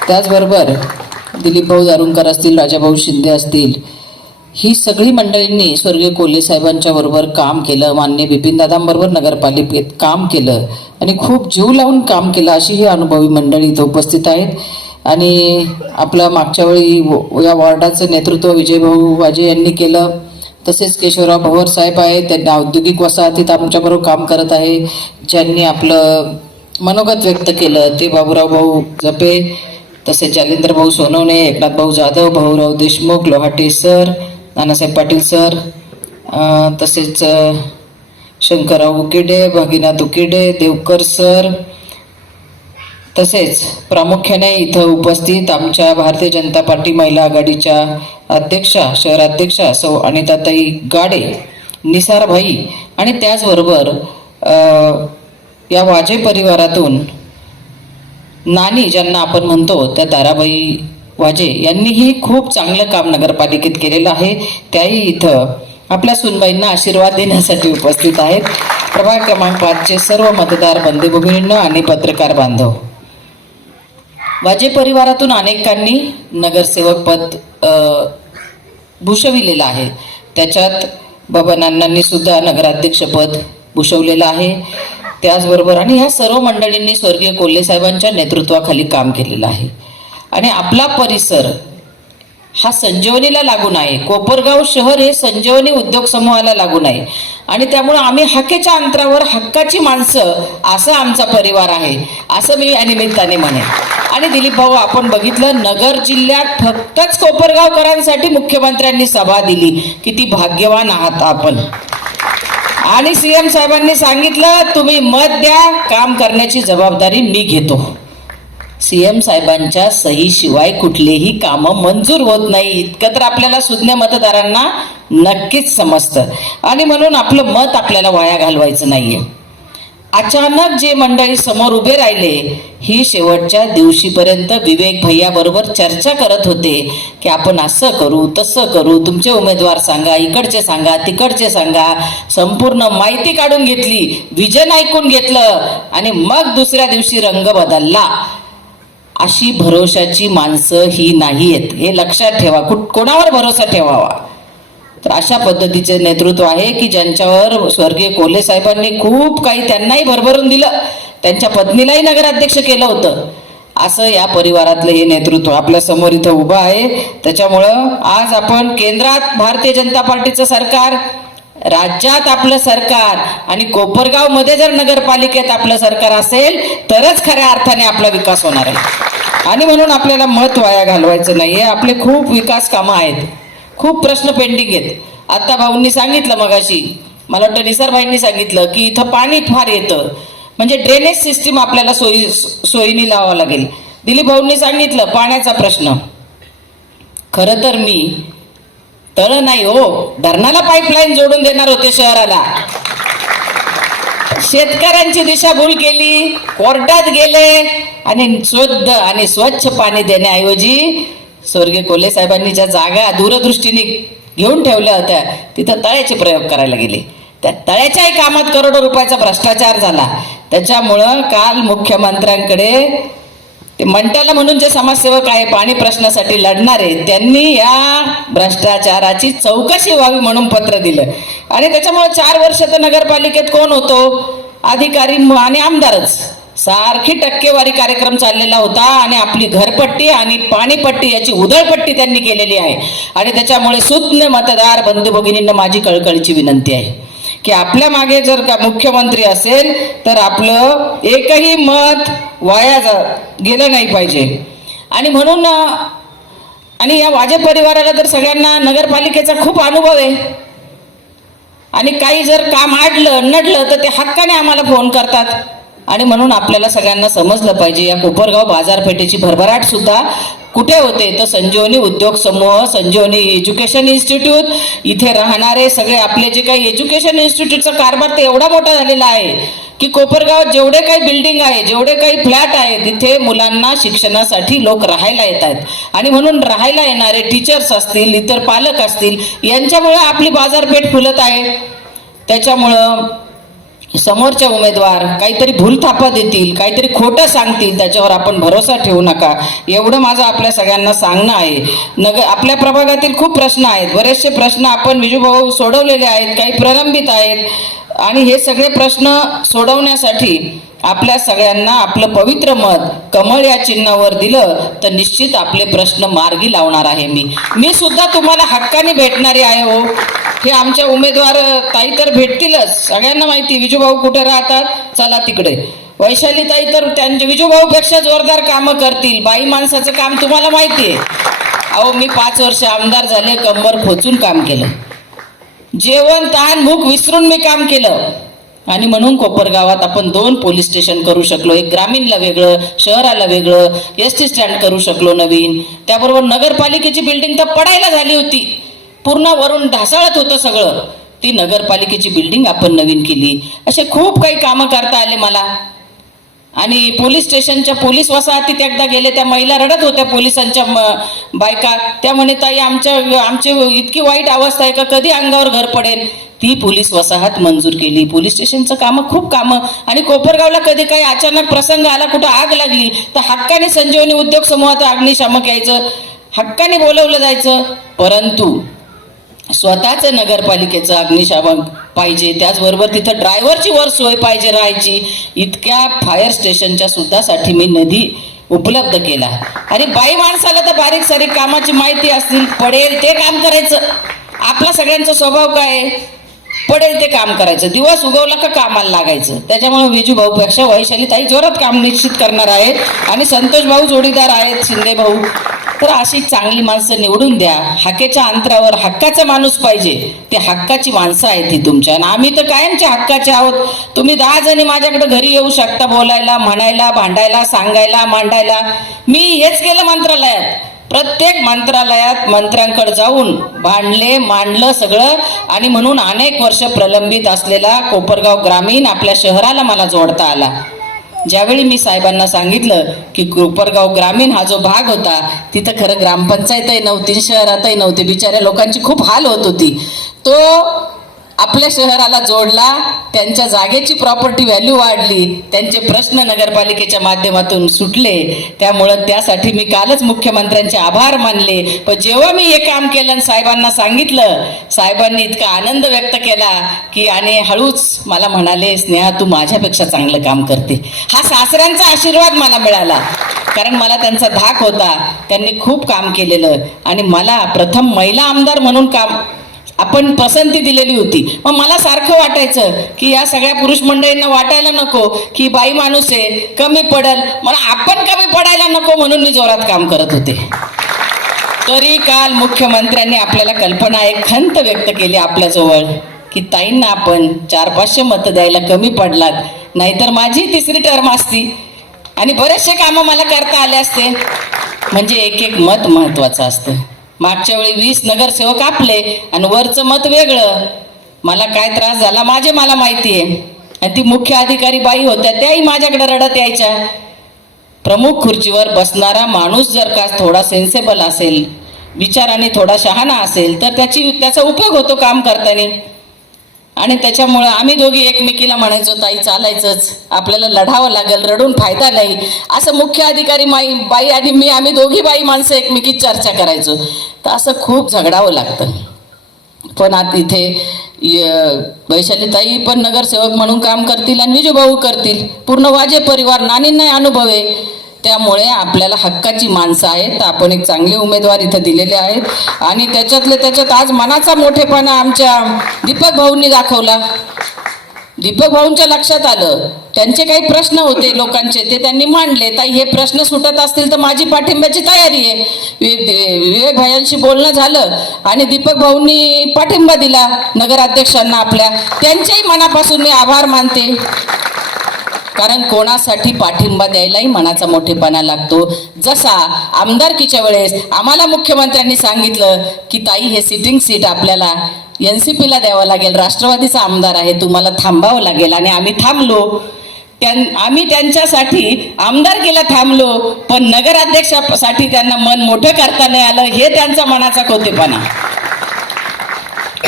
त्याचबरोबर दिलीप भाऊ दारुणकर असतील, राजाभाऊ शिंदे असतील, ही सगळी मंडळींनी स्वर्गीय कोल्हे साहेबांच्या बरोबर काम केलं, माननीय बिपिनदादांबरोबर नगरपालिकेत काम केलं आणि खूप जीव लावून काम केलं, अशी ही अनुभवी मंडळी इथं उपस्थित आहेत. आणि आपलं मागच्या वेळी या वॉर्डाचं नेतृत्व विजयभाऊ वाजे यांनी केलं. तसेच केशवराव भवर साहेब आहेत, त्यांनी औद्योगिक वसाहतीत आमच्याबरोबर काम करत आहे. ज्यांनी आपलं मनोगत व्यक्त केलं ते बाबूराव भाऊ जपे, तसेच जालिंदर भाऊ सोनवणे, एकनाथ भाऊ जाधव, भाऊराव देशमुख, लोहाटे सर, नानासाहेब पाटील सर, तसेच शंकरराव उकिडे, भगिनाथ उकिडे, देवकर सर, तसेच प्रामुख्याने इथं उपस्थित आमच्या भारतीय जनता पार्टी महिला आघाडीच्या अध्यक्षा, शहराध्यक्षा सौ अनिताताई गाडे, निसारभाई आणि त्याचबरोबर या वाजे परिवारातून नानी ज्यांना आपण म्हणतो त्या ताराबाई वाजे यांनीही खूप चांगलं काम नगरपालिकेत केलेलं आहे. त्याही इथं आपल्या सुनबाईंना आशीर्वाद देण्यासाठी उपस्थित आहेत. प्रभाग क्रमांक 5चे सर्व मतदार बंधू भगिनींनो आणि पत्रकार बांधव, वाजे परिवारातून अनेकांनी नगरसेवक पद भूषविलेलं आहे. त्याच्यात बबनांनी सुद्धा नगराध्यक्षपद भूषवलेलं आहे. त्याचबरोबर आणि ह्या सर्व मंडळींनी स्वर्गीय कोल्हे साहेबांच्या नेतृत्वाखाली काम केलेलं आहे. आणि आपला परिसर हा संजीवनीला लागून आहे. कोपरगाव शहर हे संजीवनी उद्योग समूहाला लागून आहे. आणि त्यामुळे आम्ही हाकेच्या अंतरावर हक्काची माणसं असा आमचा परिवार आहे, असं मी या निमित्ताने म्हणेन. आणि दिलीप भाऊ, आपण बघितलं नगर जिल्ह्यात फक्तच कोपरगावकरांसाठी मुख्यमंत्र्यांनी सभा दिली. किती भाग्यवान आहात आपण. आणि सीएम साहेबांनी सांगितलं तुम्ही मत द्या, काम करण्याची जबाबदारी मी घेतो. सीएम साहेबांच्या सहीशिवाय कुठलेही कामं मंजूर होत नाही, इतकं तर आपल्याला सुज्ञ मतदारांना नक्कीच समजतं. आणि म्हणून आपलं मत आपल्याला वाया घालवायचं नाहीये. अचानक जे मंडळी समोर उभे राहिले ही शेवटच्या दिवशीपर्यंत विवेक भैया बरोबर चर्चा करत होते की आपण असं करू तसं करू, तुमचे उमेदवार सांगा, इकडचे सांगा, तिकडचे सांगा. संपूर्ण माहिती काढून घेतली, विजन ऐकून घेतलं आणि मग दुसऱ्या दिवशी रंग बदलला. अशी भरोशाची माणसं ही नाही आहेत, हे लक्षात ठेवा. कोणावर भरोसा ठेवावा? तर अशा पद्धतीचे नेतृत्व आहे की ज्यांच्यावर स्वर्गीय कोल्हे साहेबांनी खूप काही त्यांनाही भरभरून दिलं, त्यांच्या पत्नीलाही नगराध्यक्ष केलं होतं. असं या परिवारातलं हे नेतृत्व आपल्या समोर इथं उभं आहे. त्याच्यामुळं आज आपण केंद्रात भारतीय जनता पार्टीचं सरकार, राज्यात आपलं सरकार आणि कोपरगाव मध्ये जर नगरपालिकेत आपलं सरकार असेल तरच खऱ्या अर्थाने आपला विकास होणार आहे. आणि म्हणून आपल्याला मत वाया घालवायचं नाहीये. आपले खूप विकास कामं आहेत, खूप प्रश्न पेंडिंग आहेत. आता भाऊंनी सांगितलं मगाशी, मला वाटतं निसारभाईंनी सांगितलं की इथं पाणी फार येतं, म्हणजे ड्रेनेज सिस्टीम आपल्याला सोयीने लावावं लागेल. दिलीप भाऊंनी सांगितलं पाण्याचा प्रश्न. खरं तर मी तळ नाही हो, धरणाला पाईपलाईन जोडून देणार होते शहराला. शेतकऱ्यांची दिशाभूल केली, कोर्टात गेले आणि शुद्ध आणि स्वच्छ पाणी देण्याऐवजी स्वर्गीय कोल्हे साहेबांनी ज्या जागा दूरदृष्टीने घेऊन ठेवल्या होत्या तिथं तळ्याचे प्रयोग करायला गेले. त्या तळ्याच्याही कामात करोडो रुपयाचा भ्रष्टाचार झाला. त्याच्यामुळं काल मुख्यमंत्र्यांकडे ते मंटाला म्हणून जे समाजसेवक आहे पाणी प्रश्नासाठी लढणारे, त्यांनी या भ्रष्टाचाराची चौकशी व्हावी म्हणून पत्र दिलं. आणि त्याच्यामुळे 4 वर्ष तर नगरपालिकेत कोण होतो? अधिकारी आणि आमदारच. सारखी टक्केवारी कार्यक्रम चाललेला होता आणि आपली घरपट्टी आणि पाणीपट्टी याची उधळपट्टी त्यांनी केलेली आहे. आणि त्याच्यामुळे सुज्ञ मतदार बंधू भगिनींना माझी कळकळीची विनंती आहे की आपल्या मागे जर का मुख्यमंत्री असेल तर आपलं एकही मत वाया गेलं नाही पाहिजे. आणि म्हणून आणि या वाजे परिवाराला तर सगळ्यांना नगरपालिकेचा खूप अनुभव आहे. आणि काही जर काम अडलं नडलं तर ते हक्काने आम्हाला फोन करतात. आणि म्हणून आपल्याला सगळ्यांना समजलं पाहिजे या कोपरगाव बाजारपेठेची भरभराट सुद्धा कुठे होते तर संजीवनी उद्योग समूह, संजीवनी एज्युकेशन इन्स्टिट्यूट, इथे राहणारे सगळे आपले जे काही एज्युकेशन इन्स्टिट्यूटचा कारभार ते एवढा मोठा झालेला आहे की कोपरगावात जेवढे काही बिल्डिंग आहे, जेवढे काही फ्लॅट आहे, तिथे मुलांना शिक्षणासाठी लोक राहायला येत आहेत. आणि म्हणून राहायला येणारे टीचर्स असतील, इतर पालक असतील, यांच्यामुळे आपली बाजारपेठ फुलत आहे. त्याच्यामुळं समोरचे उमेदवार काहीतरी भूलथापा देतील, काहीतरी खोटं सांगतील, त्याच्यावर आपण भरोसा ठेवू नका, एवढं माझं आपल्या सगळ्यांना सांगणं आहे. आपल्या प्रभागातील खूप प्रश्न आहेत, बरेचसे प्रश्न आपण विजूभाऊ सोडवलेले आहेत, काही प्रलंबित आहेत. आणि हे सगळे प्रश्न सोडवण्यासाठी आपल्या सगळ्यांना आपलं पवित्र मत कमळ या चिन्हावर दिलं तर निश्चित आपले प्रश्न मार्गी लावणार आहे. मी सुद्धा तुम्हाला हक्काने भेटणारे आहे हो. हे आमच्या उमेदवार ताई तर भेटतीलच, सगळ्यांना माहिती विजूभाऊ कुठे राहतात, चला तिकडे. वैशाली ताई तर त्यांच्या विजूभाऊपेक्षा जोरदार कामं करतील. बाई माणसाचं काम तुम्हाला माहिती आहे. अहो मी 5 वर्ष आमदार झाले, कंबर खोचून काम केलं, जेवण तहान भूक विसरून मी काम केलं. आणि म्हणून कोपरगावात आपण 2 पोलीस स्टेशन करू शकलो, एक ग्रामीणला वेगळं, शहराला वेगळं, एसटी स्टँड करू शकलो नवीन. त्याबरोबर नगरपालिकेची बिल्डिंग तर पडायला झाली होती, पूर्ण वरून ढासळत होतं सगळं, ती नगरपालिकेची बिल्डिंग आपण नवीन केली. असे खूप काही कामं करता आले मला. आणि पोलीस स्टेशनच्या पोलीस वसाहतीत एकदा गेले, त्या महिला रडत होत्या पोलिसांच्या बायका. त्या म्हणे ताई आमची इतकी वाईट अवस्था आहे का कधी अंगावर घर पडेल. ती पोलीस वसाहत मंजूर केली. पोलीस स्टेशनचं कामं खूप कामं. आणि कोपरगावला कधी काही अचानक प्रसंग आला, कुठं आग लागली तर हक्काने संजीवनी उद्योग समूहाचं अग्निशामक यायचं, हक्काने बोलवलं जायचं. परंतु स्वतःच नगरपालिकेचं अग्निशामक पाहिजे, त्याचबरोबर तिथं ड्रायव्हरची वर सोय पाहिजे राहायची. इतक्या फायर स्टेशनच्या सुद्धासाठी मी निधी उपलब्ध केला. आणि बाई माणसाला तर बारीक सारीक कामाची माहिती असतील, पडेल ते काम करायचं. आपला सगळ्यांचा स्वभाव काय आहे, पडेल ते काम करायचं, दिवस उगवला का कामाला लागायचं. त्याच्यामुळे विजू भाऊपेक्षा वैशाली ताई जोरात काम निश्चित करणार आहेत. आणि संतोष भाऊ जोडीदार आहेत, शिंदे भाऊ. तर अशी चांगली माणसं निवडून द्या. हाकेच्या अंतरावर हक्काचा माणूस पाहिजे. ते हक्काची माणसं आहेत ही तुमच्या. आणि आम्ही तर कायमच्या हक्काचे आहोत. तुम्ही 10 जणी माझ्याकडे घरी येऊ शकता, बोलायला, म्हणायला, भांडायला, सांगायला, मांडायला. मी हेच केलं मंत्रालयात. प्रत्येक मंत्रालयात मंत्र्यांकडे जाऊन भांडले, मांडलं सगळं. आणि म्हणून अनेक वर्ष प्रलंबित असलेला कोपरगाव ग्रामीण आपल्या शहराला मला जोडता आला. ज्यावेळी मी साहेबांना सांगितलं की कोपरगाव ग्रामीण हा जो भाग होता, तिथं खरं ग्रामपंचायतही नव्हती, शहरातही नव्हती, बिचाऱ्या लोकांची खूप हाल होत होती, तो आपल्या शहराला जोडला. त्यांच्या जागेची प्रॉपर्टी व्हॅल्यू वाढली, त्यांचे प्रश्न नगरपालिकेच्या माध्यमातून सुटले. त्यामुळं त्यासाठी मी कालच मुख्यमंत्र्यांचे आभार मानले. पण जेव्हा मी हे काम केलं आणि साहेबांना सांगितलं, साहेबांनी इतका आनंद व्यक्त केला की आणि हळूच मला म्हणाले, स्नेहा तू माझ्यापेक्षा चांगलं काम करते. हा सासऱ्यांचा आशीर्वाद मला मिळाला, कारण मला त्यांचा धाक होता. त्यांनी खूप काम केलेलं आणि मला प्रथम महिला आमदार म्हणून काम आपण पसंती दिलेली होती. मग मला सारखं वाटायचं की या सगळ्या पुरुष मंडळींना वाटायला नको की बाई माणूस आहे, कमी पडल, मला आपण कमी पडायला नको, म्हणून मी जोरात काम करत होते. तरी काल मुख्यमंत्र्यांनी आपल्याला कल्पना, एक खंत व्यक्त केली आपल्याजवळ की ताईंना आपण 400-500 मतं द्यायला कमी पडलात, नाहीतर माझी 3री टर्म असती आणि बरेचसे कामं मला करता आले असते. म्हणजे एक मत महत्वाचं असतं. मागच्या वेळी 20 नगरसेवक आपले आणि वरचं मत वेगळं. मला काय त्रास झाला मला माहिती आहे. आणि ती मुख्य अधिकारी बाई होत्या, त्याही माझ्याकडे रडत यायच्या. प्रमुख खुर्चीवर बसणारा माणूस जर का थोडा सेन्सेबल असेल, विचाराने थोडा शहाणा असेल, तर त्याचा उपयोग होतो काम करताना. आणि त्याच्यामुळं आम्ही दोघी एकमेकीला म्हणायचो, ताई चालायचंच, आपल्याला लढावं लागेल, रडून फायदा नाही. असं मुख्य अधिकारी बाई आणि मी, आम्ही दोघी बाई माणसं एकमेकी चर्चा करायचो. तर असं खूप झगडावं लागतं. पण आता इथे वैशालीताई पण नगरसेवक म्हणून काम करतील आणि विजूभाऊ करतील. पूर्ण वाजे परिवार, नानींनाही अनुभव आहे. त्यामुळे आपल्याला हक्काची माणसं आहेत. आपण एक चांगले उमेदवार इथं दिलेले आहेत. आणि त्याच्यात आज मनाचा मोठेपणा आमच्या दीपक भाऊंनी दाखवला. दीपक भाऊंच्या लक्षात आलं, त्यांचे काही प्रश्न होते लोकांचे, ते त्यांनी मांडले. ताई हे प्रश्न सुटत असतील तर माझी पाठिंब्याची तयारी आहे. विवेक भाईंशी बोलणं झालं आणि दीपक भाऊंनी पाठिंबा दिला नगराध्यक्षांना आपल्या. त्यांच्याही मनापासून मी आभार मानते. कारण कोणासाठी पाठिंबा द्यायलाही मनाचा मोठेपणा लागतो. जसा आमदारकीच्या वेळेस आम्हाला मुख्यमंत्र्यांनी सांगितलं की ताई हे सिटिंग सीट आपल्याला NCPला द्यावं लागेल, राष्ट्रवादीचा आमदार आहे, तुम्हाला थांबावं लागेल. आणि आम्ही थांबलो. आम्ही त्यांच्यासाठी आमदारकीला थांबलो, पण नगराध्यक्षासाठी त्यांना मन मोठं करता नाही आलं. हे त्यांचा मनाचा कोतेपणा.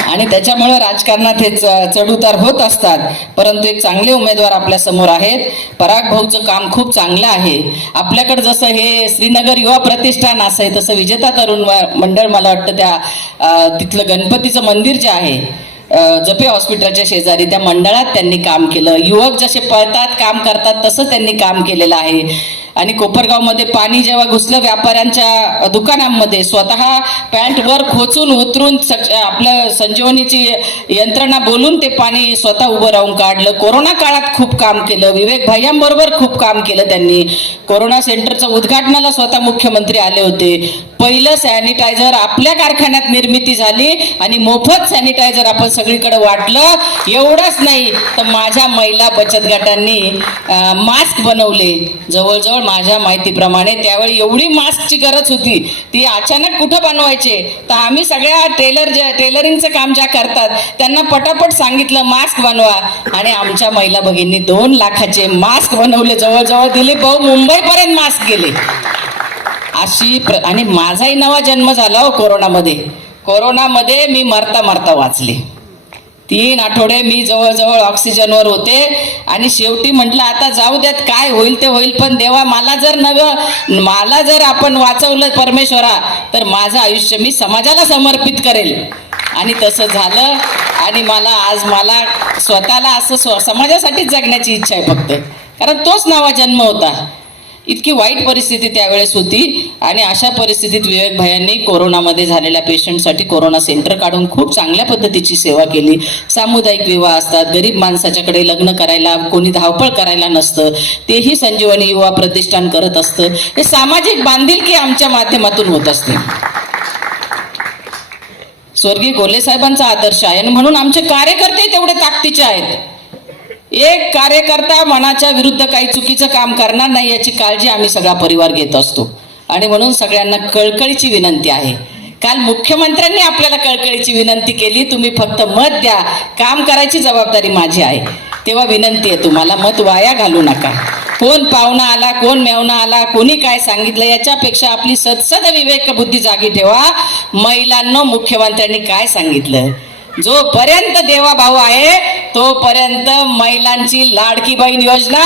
आणि त्याच्यामुळे राजकारणात हे चढउतार होत असतात. परंतु एक चांगले उमेदवार आपल्या समोर आहेत. पराग भाऊचं काम खूप चांगलं आहे. आपल्याकडे जसं हे श्रीनगर युवा प्रतिष्ठान असं आहे, तसं विजेता तरुण मंडळ, मला वाटतं त्या तिथलं गणपतीचं मंदिर जे आहे जपे हॉस्पिटलच्या शेजारी, त्या मंडळात त्यांनी काम केलं. युवक जसे पळतात, काम करतात, तसं त्यांनी काम केलेलं आहे. आणि कोपरगावमध्ये पाणी जेव्हा घुसलं व्यापाऱ्यांच्या दुकानांमध्ये, स्वतः पॅन्ट वर खोचून उतरून आपलं संजीवनीची यंत्रणा बोलून ते पाणी स्वतः उभं राहून काढलं. कोरोना काळात खूप काम केलं. विवेक भाईंबरोबर खूप काम केलं त्यांनी. कोरोना सेंटरच्या उद्घाटनाला स्वतः मुख्यमंत्री आले होते. पहिलं सॅनिटायझर आपल्या कारखान्यात निर्मिती झाली आणि मोफत सॅनिटायझर आपण सगळीकडे वाटलं. एवढंच नाही तर माझ्या महिला बचत गटांनी मास्क बनवले. जवळजवळ माझ्या माहितीप्रमाणे त्यावेळी एवढी मास्कची गरज होती, ती अचानक कुठं बनवायचे, तर आम्ही सगळ्या टेलरिंगचं काम ज्या करतात त्यांना पटापट सांगितलं मास्क बनवा, आणि आमच्या महिला भगिनींनी 2 लाखाचे मास्क बनवले, जवळजवळ दिलीप भाऊ मुंबईपर्यंत मास्क गेले. आणि माझाही नवा जन्म झाला हो कोरोनामध्ये मी मरता वाचले. 3 आठवडे मी जवळजवळ ऑक्सिजनवर होते, आणि शेवटी म्हटलं आता जाऊ द्यात, काय होईल ते होईल, पण देवा मला जर आपण वाचवलं परमेश्वरा, तर माझं आयुष्य मी समाजाला समर्पित करेल. आणि तसं झालं. आणि मला स्वतःला असं समाजासाठीच जगण्याची इच्छा आहे फक्त, कारण तोच नवा जन्म होता. इतकी वाईट परिस्थिती त्यावेळेस होती, आणि अशा परिस्थितीत विवेक भैयांनी कोरोनामध्ये झालेल्या पेशंटसाठी कोरोना सेंटर काढून खूप चांगल्या पद्धतीची सेवा केली. सामुदायिक विवाह असतात, गरीब माणसाच्याकडे लग्न करायला कोणी धावपळ करायला नसतं, तेही संजीवनी युवा प्रतिष्ठान करत असतं. हे सामाजिक बांधिलकी आमच्या माध्यमातून होत असते. स्वर्गीय गोले साहेबांचा आदर्श आहे, आणि म्हणून आमचे कार्यकर्ते तेवढे ताकदीचे आहेत. एक कार्यकर्ता मनाच्या विरुद्ध काही चुकीचं काम करणार नाही याची काळजी आम्ही सगळा परिवार घेत असतो. आणि म्हणून सगळ्यांना कळकळीची विनंती आहे. काल मुख्यमंत्र्यांनी आपल्याला कळकळीची विनंती केली, तुम्ही फक्त मत द्या, काम करायची जबाबदारी माझी आहे. तेव्हा विनंती आहे तुम्हाला, मत वाया घालू नका. कोण पाहुणा आला, कोण मेवणा आला, कोणी काय सांगितलं, याच्यापेक्षा आपली सदसद विवेक बुद्धी जागी ठेवा. महिलांना मुख्यमंत्र्यांनी काय सांगितलं, जोपर्यंत देवा भाऊ आहे तोपर्यंत महिलांची लाडकी बहीण योजना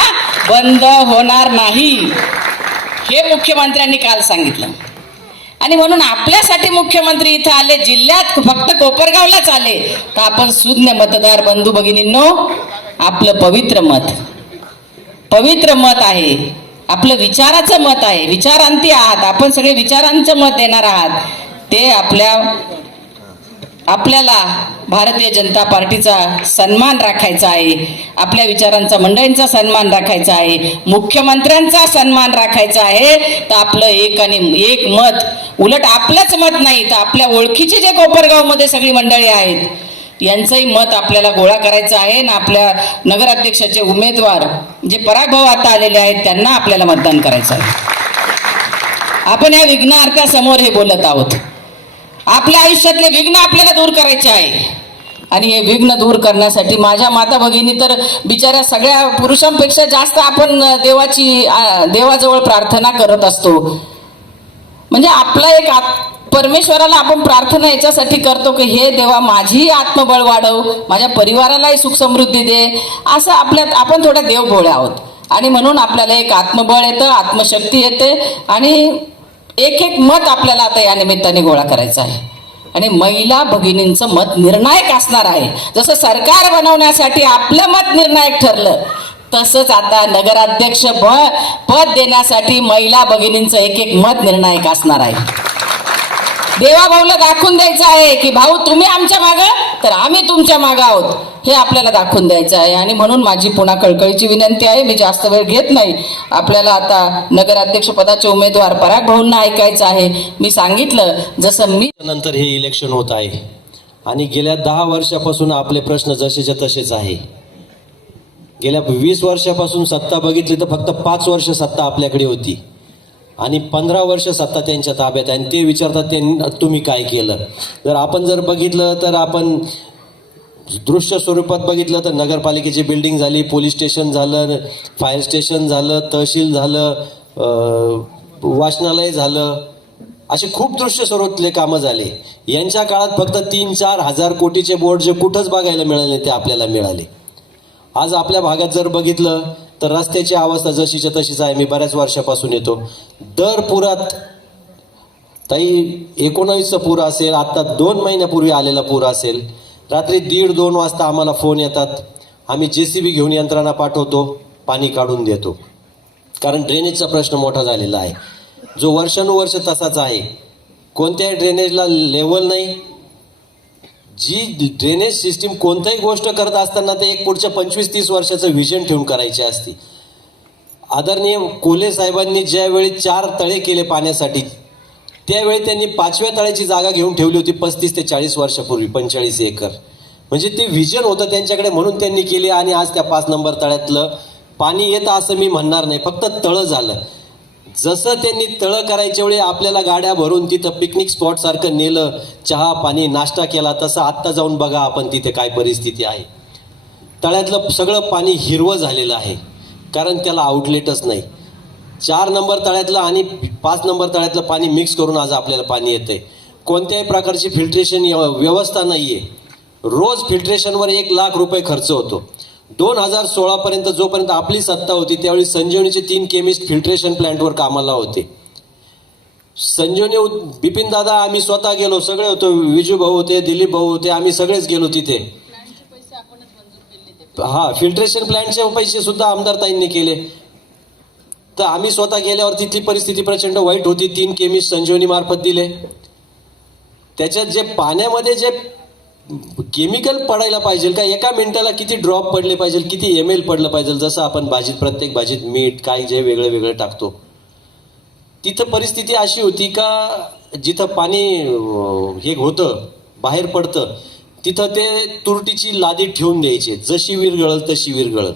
बंद होणार नाही, हे मुख्यमंत्र्यांनी काल सांगितलं. आणि म्हणून आपल्यासाठी मुख्यमंत्री इथं आले, जिल्ह्यात फक्त कोपरगावलाच आले, तर आपण सुज्ञ मतदार बंधू भगिनींनो, आपलं पवित्र मत आहे, आपलं विचाराचं मत आहे, विचारांती आहात, आपण सगळे विचारांचं मत देणार आहात. ते आपल्याला भारतीय जनता पार्टीचा सन्मान राखायचा आहे, आपल्या विचारांचा मंडळींचा सन्मान राखायचा आहे, मुख्यमंत्र्यांचा सन्मान राखायचा आहे. तर आपलं एक मत, उलट आपलंच मत नाही तर आपल्या ओळखीचे जे कोपरगावमध्ये सगळी मंडळी आहेत यांचंही मत आपल्याला गोळा करायचं आहे. ना आपल्या नगराध्यक्षाचे उमेदवार जे परागभाऊ आता आलेले आहेत त्यांना आपल्याला मतदान करायचं आहे. आपण या विघ्नार्थासमोर हे बोलत आहोत. आपल्या आयुष्यातले विघ्न आपल्याला दूर करायचे आहे, आणि हे विघ्न दूर करण्यासाठी माझ्या माता भगिनी तर बिचाऱ्या सगळ्या पुरुषांपेक्षा जास्त आपण देवाजवळ प्रार्थना करत असतो. म्हणजे आपला एक परमेश्वराला आपण प्रार्थना याच्यासाठी करतो की हे देवा माझी आत्मबळ वाढव, माझ्या परिवारालाही सुख समृद्धी दे, असं आपण थोड्या देवभोळे आहोत. आणि म्हणून आपल्याला एक आत्मबळ येतं, आत्मशक्ती येते, आणि एक मत आपल्याला आता या निमित्ताने गोळा करायचं आहे. आणि महिला भगिनींचं मत निर्णायक असणार आहे. जसं सरकार बनवण्यासाठी आपलं मत निर्णायक ठरलं, तसंच आता नगराध्यक्ष पद देण्यासाठी महिला भगिनींचं एक मत निर्णायक असणार आहे. देवा भाऊला दाखवून द्यायचं आहे की भाऊ तुम्ही आमच्या मागं तर आम्ही तुमच्या मागं आहोत, हे आपल्याला दाखवून द्यायचं आहे. आणि म्हणून माझी पुन्हा कळकळीची विनंती आहे, मी जास्त वेळ घेत नाही. आपल्याला आता नगराध्यक्ष पदाचे उमेदवार पराग भाऊंना ऐकायचं आहे. मी सांगितलं जसं मी नंतर हे इलेक्शन होत आहे, आणि गेल्या 10 वर्षापासून आपले प्रश्न जसेच्या तसेच आहे. गेल्या 20 वर्षापासून सत्ता बघितली तर फक्त 5 वर्ष सत्ता आपल्याकडे होती, आणि 15 वर्ष सत्ता त्यांच्या ताब्यात आहे. आणि ते विचारतात तुम्ही काय केलं. जर बघितलं तर आपण दृश्य स्वरूपात बघितलं तर नगरपालिकेची बिल्डिंग झाली, पोलीस स्टेशन झालं, फायर स्टेशन झालं, तहसील झालं, वाचनालय झालं, असे खूप दृश्य स्वरूपातले कामं झाले. यांच्या काळात फक्त 3-4 हजार कोटीचे बोर्ड जे कुठंच बघायला मिळाले ते आपल्याला मिळाले. आज आपल्या भागात जर बघितलं तर रस्त्याची अवस्था जशीच्या तशीच आहे. मी बऱ्याच वर्षापासून येतो. दर पुरात ताई 19चा पूर असेल, आत्ता 2 महिन्यापूर्वी आलेला पूर असेल, रात्री 1:30-2 वाजता आम्हाला फोन येतात, आम्ही JCB घेऊन यंत्रणा पाठवतो, पाणी काढून देतो. कारण ड्रेनेजचा प्रश्न मोठा झालेला आहे, जो वर्षानुवर्ष तसाच आहे. कोणत्याही ड्रेनेजला लेवल नाही. जी ड्रेनेज सिस्टीम कोणतीही गोष्ट करत असताना ते एक पुढच्या 25-30 वर्षाचं व्हिजन ठेवून करायची असते. आदरणीय कोल्हे साहेबांनी ज्यावेळी 4 तळे केले पाण्यासाठी, त्यावेळी त्यांनी 5व्या तळ्याची जागा घेऊन ठेवली होती 35 ते 40 वर्षापूर्वी, 45 एकर. म्हणजे ते व्हिजन होतं त्यांच्याकडे, म्हणून त्यांनी केली. आणि आज त्या 5 नंबर तळ्यातलं पाणी येतं असं मी म्हणणार नाही, फक्त तळं झालं. जसं त्यांनी तळं करायच्या वेळी आपल्याला गाड्या भरून तिथं पिकनिक स्पॉट सारखं नेलं, चहा पाणी नाश्ता केला, तसं आत्ता जाऊन बघा आपण तिथे काय परिस्थिती आहे. तळ्यातलं सगळं पाणी हिरवं झालेलं आहे, कारण त्याला आउटलेटच नाही. 4 नंबर तळ्यातलं आणि 5 नंबर तळ्यातलं पाणी मिक्स करून आज आपल्याला पाणी येतंय. कोणत्याही प्रकारची फिल्ट्रेशन व्यवस्था नाही आहे. रोज फिल्ट्रेशनवर 1 लाख रुपये खर्च होतो. 2016 पर्यंत जोपर्यंत आपली सत्ता होती त्यावेळी संजीवनीचे 3 केमिस्ट फिल्ट्रेशन प्लांटवर कामाला होते. संजीवनी बिपिन दादा आम्ही स्वतः गेलो, सगळे होतो, विजू भाऊ होते, दिलीप भाऊ होते, आम्ही सगळेच गेलो तिथे. हा, फिल्ट्रेशन प्लांटचे पैसे सुद्धा आमदार ताईंनी केले. तर आम्ही स्वतः गेल्यावर तिथली परिस्थिती प्रचंड वाईट होती. 3 केमिस्ट संजीवनी मार्फत दिले. त्याच्यात जे पाण्यामध्ये जे केमिकल पडायला पाहिजे का, एका मिनिटाला किती ड्रॉप पडले पाहिजे, किती ml पडलं पाहिजे, जसं आपण भाजीत प्रत्येक भाजीत मीठ काय जे वेगळं वेगळं टाकतो, तिथं परिस्थिती अशी होती का जिथं पाणी हे होतं बाहेर पडतं तिथं ते तुरटीची लादी ठेवून द्यायचे, जशी विरघळल तशी विरघळल.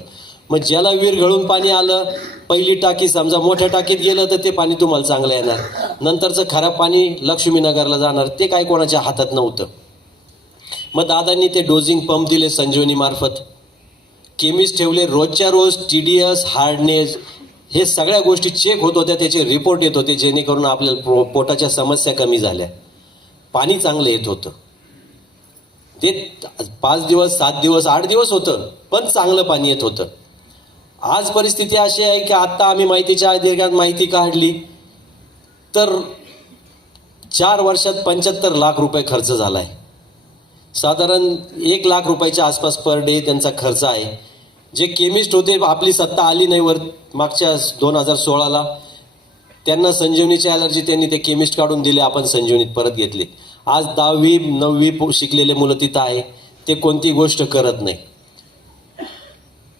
मग ज्याला विरघळून पाणी आलं, पहिली टाकी समजा मोठ्या टाकीत गेलं तर ते पाणी तुम्हाला चांगलं येणार, नंतरचं खराब पाणी लक्ष्मीनगरला जाणार, ते काय कोणाच्या हातात नव्हतं. मग दादांनी ते डोजिंग पंप दिले संजीवनी मार्फत, केमिस्ट ठेवले, रोजच्या रोज TDS हार्डनेस हे सगळ्या गोष्टी चेक होत होत्या, त्याचे रिपोर्ट येत होते, जेणेकरून आपल्याला पोटाच्या समस्या कमी झाल्या, पाणी चांगलं येत होतं. ते 5 दिवस 7 दिवस 8 दिवस होतं, पण चांगलं पाणी येत होतं. आज परिस्थिती अशी आहे की आत्ता आम्ही माहितीच्या अधिकारात माहिती काढली तर 4 वर्षात 75 लाख रुपये खर्च झाला आहे. साधारण 1 लाख रुपयाच्या आसपास पर डे त्यांचा खर्च आहे. जे केमिस्ट होते, आपली सत्ता आली नाही वर मागच्या 2016ला, त्यांना संजीवनीची ॲलर्जी, त्यांनी ते केमिस्ट काढून दिले, आपण संजीवनीत परत घेतले. आज 10वी 9वी शिकलेले मुलं तिथं आहे, ते कोणती गोष्ट करत नाही.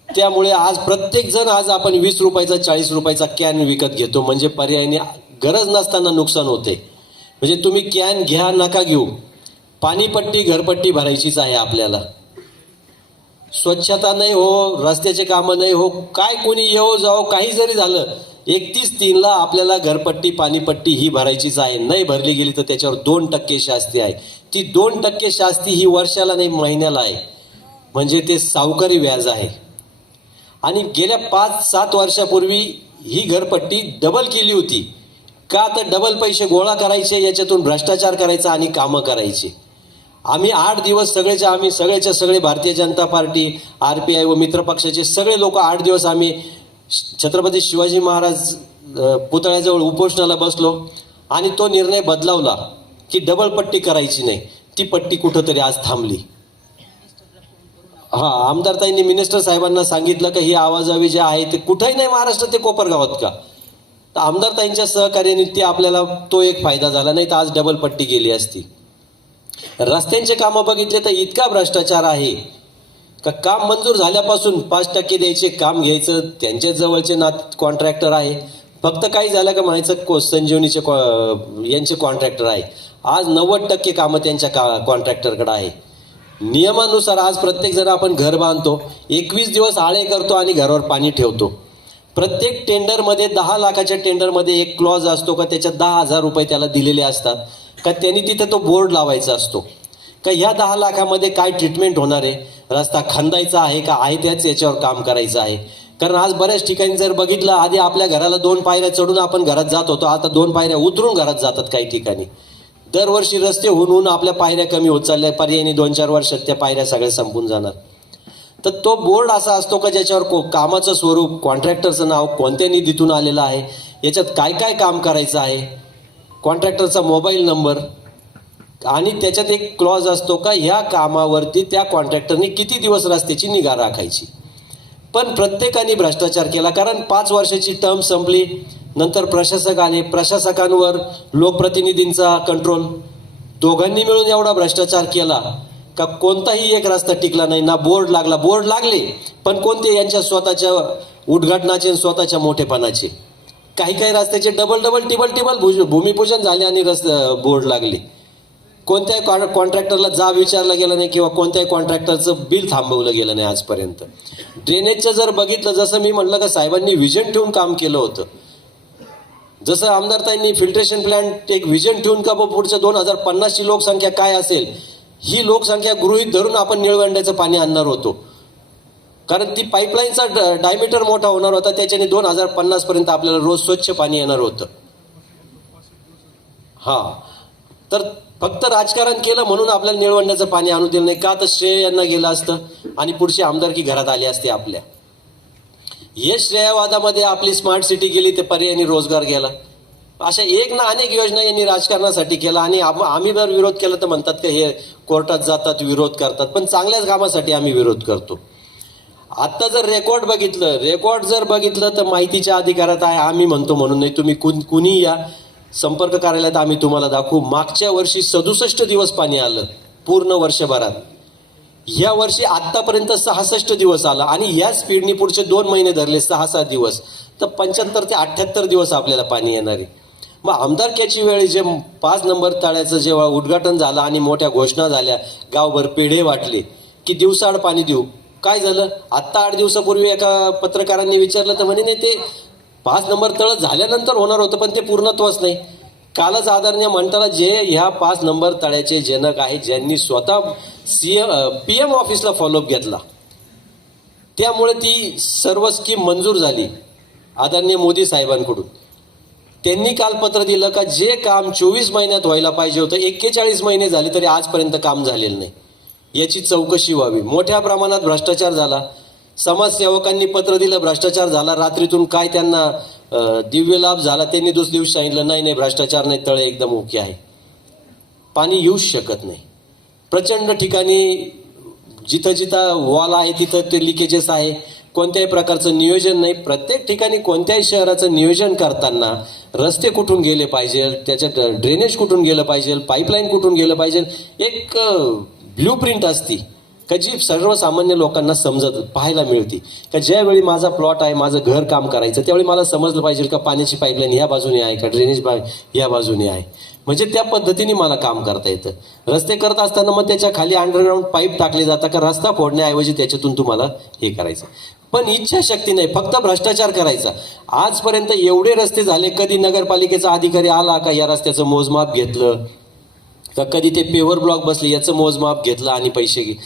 त्यामुळे आज प्रत्येक जण आज आपण 20 रुपयाचा 40 रुपयाचा कॅन विकत घेतो, म्हणजे पर्यायाने गरज नसताना नुकसान होते. म्हणजे तुम्ही कॅन घ्या नका घेऊ, पाणीपट्टी घरपट्टी भरायचीच आहे आपल्याला. स्वच्छता नाही हो, रस्त्याचे कामं नाही हो, काय कोणी येऊ जाओ काही जरी झालं, 31/3ला आपल्याला घरपट्टी पाणीपट्टी ही भरायचीच आहे. नाही भरली गेली तर त्याच्यावर 2% शास्ती आहे. ती 2% शास्ती ही वर्षाला नाही महिन्याला आहे, म्हणजे ते सावकारी व्याज आहे. आणि गेल्या 5-7 वर्षापूर्वी ही घरपट्टी डबल केली होती का, तर डबल पैसे गोळा करायचे, याच्यातून भ्रष्टाचार करायचा आणि कामं करायचे. आम्ही 8 दिवस आम्ही सगळेच्या सगळे भारतीय जनता पार्टी, RPI व मित्रपक्षाचे सगळे लोक 8 दिवस आम्ही छत्रपती शिवाजी महाराज पुतळ्याजवळ उपोषणाला बसलो आणि तो निर्णय बदलावला की डबल पट्टी करायची नाही. ती पट्टी कुठंतरी आज थांबली. हा, आमदार ताईंनी मिनिस्टर साहेबांना सांगितलं की ही आवाजावी जे आहे ते कुठंही नाही महाराष्ट्रात, ते कोपरगावात का. तर आमदार ताईंच्या सहकार्याने ते आपल्याला तो एक फायदा झाला, नाही तर आज डबल पट्टी गेली असती. रस्त्यांचे कामं बघितले तर इतका भ्रष्टाचार आहे का, काम मंजूर झाल्यापासून 5% द्यायचे, काम घ्यायचं, त्यांच्या जवळचे कॉन्ट्रॅक्टर आहे, फक्त काही झालं का म्हणायचं संजीवनीचे यांचे कॉन्ट्रॅक्टर आहे. आज 90% कामं त्यांच्या कॉन्ट्रॅक्टरकडे आहे. नियमानुसार आज प्रत्येक जण आपण घर बांधतो, 21 दिवस आळे करतो आणि घरावर पाणी ठेवतो. प्रत्येक टेंडरमध्ये 10 लाखाच्या टेंडरमध्ये एक क्लॉज असतो का त्याच्यात 10,000 रुपये त्याला दिलेले असतात का, त्यांनी तिथे तो बोर्ड लावायचा असतो का ह्या 10 लाखामध्ये काय ट्रीटमेंट होणार आहे, रस्ता खंदायचा आहे का आहे त्याच याच्यावर काम करायचं आहे. कारण आज बऱ्याच ठिकाणी जर बघितलं, आधी आपल्या घराला 2 पायऱ्या चढून आपण घरात जात होतो, आता 2 पायऱ्या उतरून घरात जातात काही ठिकाणी. दरवर्षी रस्ते होऊन आपल्या पायऱ्या कमी होत चालल्या, पर्यायी 2-4 वर्षात त्या पायऱ्या सगळ्या संपून जाणार. तर तो बोर्ड असा असतो का ज्याच्यावर कामाचं स्वरूप, कॉन्ट्रॅक्टरचं नाव, कोणत्या निधीतून आलेलं आहे, याच्यात काय काय काम करायचं आहे, कॉन्ट्रॅक्टरचा मोबाईल नंबर, आणि त्याच्यात एक क्लॉज असतो का ह्या कामावरती त्या कॉन्ट्रॅक्टरने किती दिवस रस्त्याची निगा राखायची. पण प्रत्येकाने भ्रष्टाचार केला, कारण 5 वर्षाची टर्म संपली, नंतर प्रशासक आले, प्रशासकांवर लोकप्रतिनिधींचा कंट्रोल, दोघांनी मिळून एवढा भ्रष्टाचार केला का कोणताही एक रस्ता टिकला नाही. ना बोर्ड लागला, बोर्ड लागले पण कोणते यांच्या स्वतःच्या उद्घाटनाचे, स्वतःच्या मोठेपणाचे. काही काही रस्त्याचे टिबल भूमिपूजन झाले आणि बोर्ड लागले. कोणत्याही कॉन्ट्रॅक्टरला विचारलं गेलं नाही किंवा कोणत्याही कॉन्ट्रॅक्टरचं बिल थांबवलं गेलं नाही आजपर्यंत. ड्रेनेजचं जर बघितलं, जसं मी म्हटलं का साहेबांनी विजन ठेवून काम केलं होतं, जसं आमदारताईंनी फिल्ट्रेशन प्लॅन्ट एक व्हिजन ठेवून का बुवा पुढच्या 2050ची लोकसंख्या काय असेल, ही लोकसंख्या गृहीत धरून आपण निळवंड्याचं पाणी आणणार होतो. कारण ती पाईपलाईनचा डायमीटर मोठा होणार होता, त्याच्याने 2050 पर्यंत आपल्याला रोज स्वच्छ पाणी येणार होतं. हा, तर फक्त राजकारण केलं म्हणून आपल्याला निळवंड्याचं पाणी आणू दिलं नाही का, तर श्रेय यांना गेलं असतं आणि पुढची आमदारकी घरात आली असते आपल्या. हे श्रेयवादामध्ये आपली स्मार्ट सिटी गेली, ते पर्यायी रोजगार गेला. अशा एक ना अनेक योजना यांनी राजकारणासाठी केला आणि आम्ही जर विरोध केला तर म्हणतात की हे कोर्टात जातात, विरोध करतात. पण चांगल्याच कामासाठी आम्ही विरोध करतो. आता जर रेकॉर्ड जर बघितलं तर माहितीच्या अधिकारात आहे, आम्ही म्हणतो म्हणून नाही, तुम्ही कुणी या संपर्क कार्यालयात, आम्ही तुम्हाला दाखवू. मागच्या वर्षी 67 दिवस पाणी आलं पूर्ण वर्षभरात. या वर्षी आतापर्यंत 66 दिवस आला आणि या स्पीडनी पुढचे 2 महिने धरले 6-7 दिवस, तर 75 ते 78 दिवस आपल्याला पाणी येणार आहे. मग आमदारकीची वेळी जे 5 नंबर तळ्याचं जेव्हा उद्घाटन झालं आणि मोठ्या घोषणा झाल्या, गावभर पेढे वाटले की दिवसाआड पाणी देऊ, काय झालं? आत्ता 8 दिवसापूर्वी एका पत्रकारांनी विचारलं तर म्हणे नाही, ते 5 नंबर तळ झाल्यानंतर होणार होतं पण ते पूर्णत्वच नाही. कालच आदरणीय म्हणताना जे ह्या 5 नंबर तळ्याचे जनक आहेत, ज्यांनी स्वतः PM ऑफिसला फॉलोअप घेतला, त्यामुळे ती सर्व स्कीम मंजूर झाली आदरणीय मोदी साहेबांकडून. त्यांनी काल पत्र दिलं का जे काम 24 महिन्यात व्हायला पाहिजे होतं, 41 महिने झाले तरी आजपर्यंत काम झालेलं नाही. याची चौकशी व्हावी. मोठ्या प्रमाणात भ्रष्टाचार झाला. समाजसेवकांनी पत्र दिलं, भ्रष्टाचार झाला. रात्रीतून काय त्यांना दिव्य लाभ झाला, त्यांनी दुसऱ्या दिवशी सांगितलं नाही भ्रष्टाचार नाही, तळे एकदम ओके आहे. पाणी येऊच शकत नाही. प्रचंड ठिकाणी जिथं वॉल आहे तिथं ते लिकेजेस आहे. कोणत्याही प्रकारचं नियोजन नाही. प्रत्येक ठिकाणी कोणत्याही शहराचं नियोजन करताना रस्ते कुठून गेले पाहिजे, त्याच्यात ड्रेनेज कुठून गेलं पाहिजे, पाईपलाईन कुठून गेलं पाहिजे, एक ब्ल्यू प्रिंट असती का जी सर्वसामान्य लोकांना समजत पाहायला मिळते. का ज्यावेळी माझा प्लॉट आहे, माझं घर काम करायचं, त्यावेळी मला समजलं पाहिजे का पाण्याची पाईपलाईन ह्या बाजूने आहे का ड्रेनेज ह्या बाजूने आहे. म्हणजे त्या पद्धतीने मला काम करता येतं. रस्ते करत असताना मग त्याच्या खाली अंडरग्राऊंड पाईप टाकले जातात का रस्ता फोडण्याऐवजी त्याच्यातून तुम्हाला हे करायचं. पण इच्छाशक्ती नाही, फक्त भ्रष्टाचार करायचा. आजपर्यंत एवढे रस्ते झाले, कधी नगरपालिकेचा अधिकारी आला का या रस्त्याचं मोजमाप घेतलं का, कधी ते पेवर ब्लॉक बसले याचं मोजमाप घेतलं आणि पैसे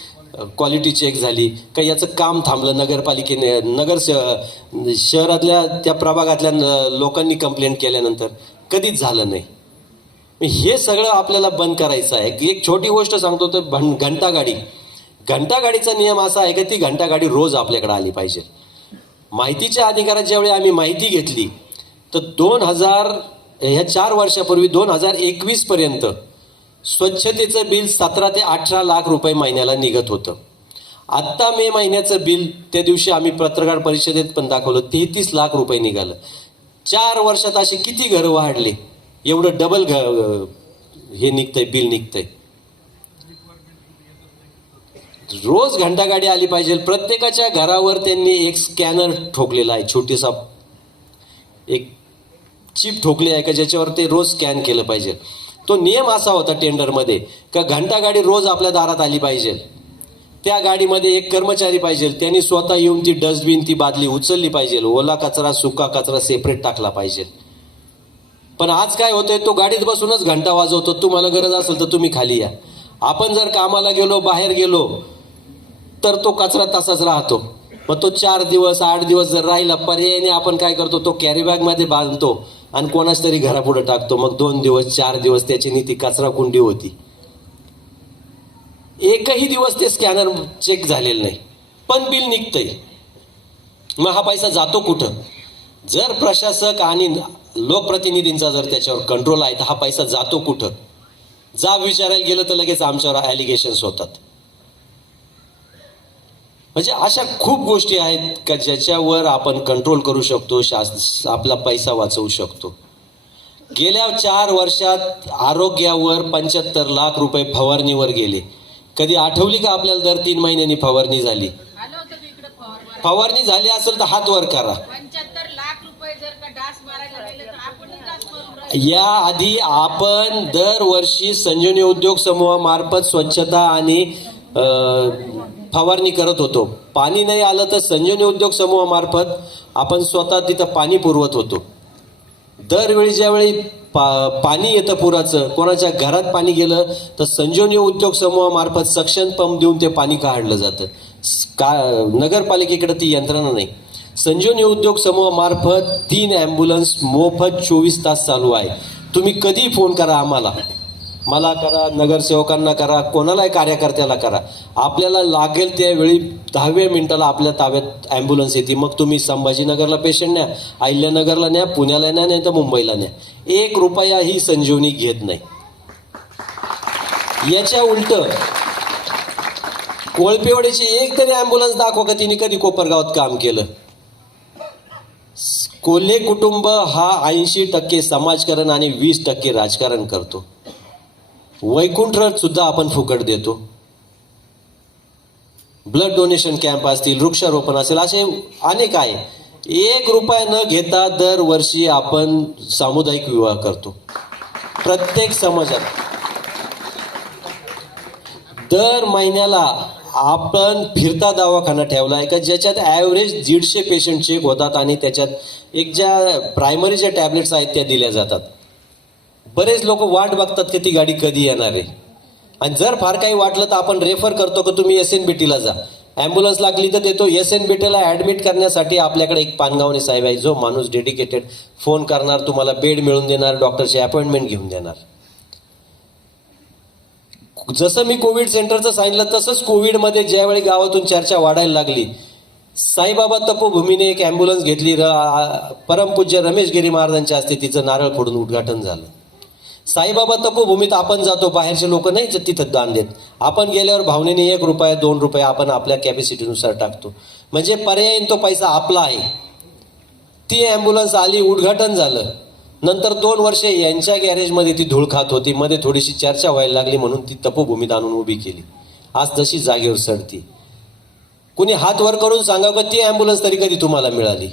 क्वालिटी चेक झाली का, याचं काम थांबलं नगरपालिकेने, शहरातल्या त्या प्रभागातल्या लोकांनी कंप्लेंट केल्यानंतर कधीच झालं नाही. हे सगळं आपल्याला बंद करायचं आहे. एक छोटी गोष्ट सांगतो तर घंटागाडीचा नियम असा आहे की ती घंटागाडी रोज आपल्याकडे आली पाहिजे. माहितीच्या अधिकारात ज्यावेळी आम्ही माहिती घेतली तर ह्या 4 वर्षापूर्वी 2021 पर्यंत स्वच्छतेचं बिल 17 ते 18 लाख रुपये महिन्याला निघत होतं. आत्ता मे महिन्याचं बिल त्या दिवशी आम्ही पत्रकार परिषदेत पण दाखवलं, 33 लाख रुपये निघालं. 4 वर्षात असे किती घरं वाढले, एवढं डबल हे निघतंय, बिल निघतंय. रोज घंटागाडी आली पाहिजे. प्रत्येकाच्या घरावर त्यांनी एक स्कॅनर ठोकलेला आहे, छोटीसा एक चिप ठोकली आहे का ज्याच्यावर ते रोज स्कॅन केलं पाहिजे. तो नियम असा होता टेंडरमध्ये का घंटागाडी रोज आपल्या दारात आली पाहिजे. त्या गाडीमध्ये एक कर्मचारी पाहिजे, त्यांनी स्वतः येऊन ती डस्टबिन, ती बादली उचलली पाहिजे. ओला कचरा सुका कचरा सेपरेट टाकला पाहिजे. पण आज काय होतंय, तो गाडीत बसूनच घंटा वाजवतो, तुम्हाला गरज असेल तर तुम्ही खाली या. आपण जर कामाला गेलो, बाहेर गेलो तर तो कचरा तसाच राहतो. मग तो 4 दिवस 8 दिवस जर राहिला, पर्यायाने आपण काय करतो, तो कॅरी बॅग मध्ये बांधतो आणि कोणाच तरी घरापुढे टाकतो. मग 2 दिवस 4 दिवस त्याची ती कचरा कुंडी होती. एकही दिवस ते स्कॅनर चेक झालेलं नाही, पण बिल निघतंय. मग हा पैसा जातो कुठं? जर प्रशासक आणि लोकप्रतिनिधींचा जर त्याच्यावर कंट्रोल आहे तर हा पैसा जातो कुठं? जाब विचारायला गेलं तर लगेच आमच्यावर ॲलिगेशन्स होतात. म्हणजे अशा खूप गोष्टी आहेत का ज्याच्यावर आपण कंट्रोल करू शकतो, आपला पैसा वाचवू शकतो. गेल्या 4 वर्षात आरोग्यावर 75 लाख रुपये फवारणीवर गेले. कधी आठवली का आपल्याला दर 3 महिन्यांनी फवारणी झाली? फवारणी झाली असेल तर हात वर करा. या आधी आपण दरवर्षी संजीवनी उद्योग समूहामार्फत स्वच्छता आणि फवारणी करत होतो. पाणी नाही आलं तर संजीवनी उद्योग समूहामार्फत आपण स्वतः तिथं पाणी पुरवत होतो. दरवेळी ज्यावेळी पाणी येतं पुराचं, कोणाच्या घरात पाणी गेलं तर संजीवनी उद्योग समूहामार्फत सक्शन पंप देऊन ते पाणी काढलं जातं. नगरपालिकेकडे ती यंत्रणा नाही. संजीवनी उद्योग समूहामार्फत 3 ॲम्ब्युलन्स मोफत 24 तास चालू आहे. तुम्ही कधी फोन करा आम्हाला, मला करा, नगरसेवकांना करा, कोणालाही कार्यकर्त्याला करा, आपल्याला लागेल त्यावेळी 10व्या मिनिटाला आपल्या ताब्यात ॲम्ब्युलन्स येते. मग तुम्ही संभाजीनगरला पेशंट न्या, अहिल्यानगरला न्या, पुण्याला न्या, नाही तर मुंबईला न्या. 1 रुपया ही संजीवनी घेत नाही. याच्या उलट कोळपेवाडीची एक तरी ॲम्ब्युलन्स दाखवा का तिने कधी कोपरगावात काम केलं. कोल्हे कुटुंब हा 80% समाजकारण आणि 20% राजकारण करतो. वैकुंठ रथ सुद्धा आपण फुकट देतो. ब्लड डोनेशन कॅम्प असतील, वृक्षारोपण असेल, असे अनेक आहे. 1 रुपया न घेता दरवर्षी आपण सामुदायिक विवाह करतो प्रत्येक समाजात. दर महिन्याला आपण फिरता दवाखाना ठेवला आहे का ज्याच्यात ॲव्हरेज 150 पेशंट चेक होतात आणि त्याच्यात एक ज्या प्रायमरी ज्या टॅबलेट्स आहेत त्या दिल्या जातात. बरेच लोक वाट बघतात की ती गाडी कधी येणार आहे, आणि जर फार काही वाटलं तर आपण रेफर करतो की तुम्ही SNBTला जा. ॲम्ब्युलन्स लागली तर देतो. SNBTला ॲडमिट करण्यासाठी आपल्याकडे एक पानगावणे साहेब आहे, जो माणूस डेडिकेटेड फोन करणार, तुम्हाला बेड मिळवून देणार, डॉक्टरची अपॉइंटमेंट घेऊन देणार. जसं मी कोविड सेंटरचं सांगितलं तसंच कोविडमध्ये ज्यावेळी गावातून चर्चा वाढायला लागली, साईबाबा तपोभूमीने एक ॲम्ब्युलन्स घेतली. परमपूज्य रमेश गिरी महाराजांच्या हस्ते तिचं नारळ फोडून उद्घाटन झालं. साईबाबा तपोभूमीत आपण जातो, बाहेरचे लोक नाही तिथं दान देत. आपण गेल्यावर भावनेने 1 रुपया 2 रुपये आपण आपल्या कॅपॅसिटीनुसार टाकतो. म्हणजे पर्यायीन तो पैसा आपला आहे. ती ॲम्ब्युलन्स आली, उद्घाटन झालं. नंतर 2 वर्षे यांच्या गॅरेजमध्ये ती धूळ खात होती. मध्ये थोडीशी चर्चा व्हायला लागली म्हणून ती तपोभूमीत आणून उभी केली. आज तशी जागेवर सडती. कुणी हात वर करून सांगा का ती ॲम्ब्युलन्स तरी कधी तुम्हाला मिळाली.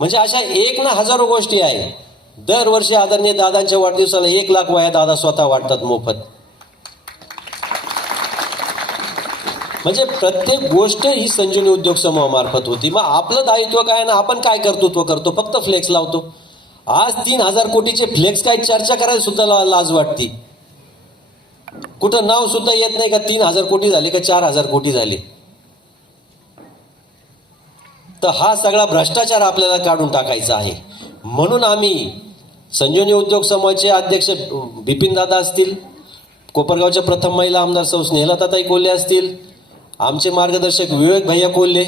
म्हणजे अशा 1 ना हजारो गोष्टी आहे. दरवर्षी आदरणीय दादांच्या वाढदिवसाला 1 लाख वह्या दादा स्वतः वाटतात मोफत. म्हणजे प्रत्येक गोष्ट ही संजीवनी उद्योग समूहामार्फत होती. मग आपलं दायित्व काय ना, आपण काय कर्तृत्व करतो? फक्त फ्लेक्स लावतो. आज 3,000 कोटीचे फ्लेक्स काय चर्चा करायला सुद्धा लाज वाटती. कुठं नाव सुद्धा येत नाही का 3,000 कोटी झाले का 4,000 कोटी झाले. तर हा सगळा भ्रष्टाचार आपल्याला काढून टाकायचा आहे. म्हणून आम्ही संजीवनी उद्योग समूहाचे अध्यक्ष बिपिन दादा असतील, कोपरगावच्या प्रथम महिला आमदार सौ स्नेहलताताई कोल्हे असतील, आमचे मार्गदर्शक विवेक भैया कोल्हे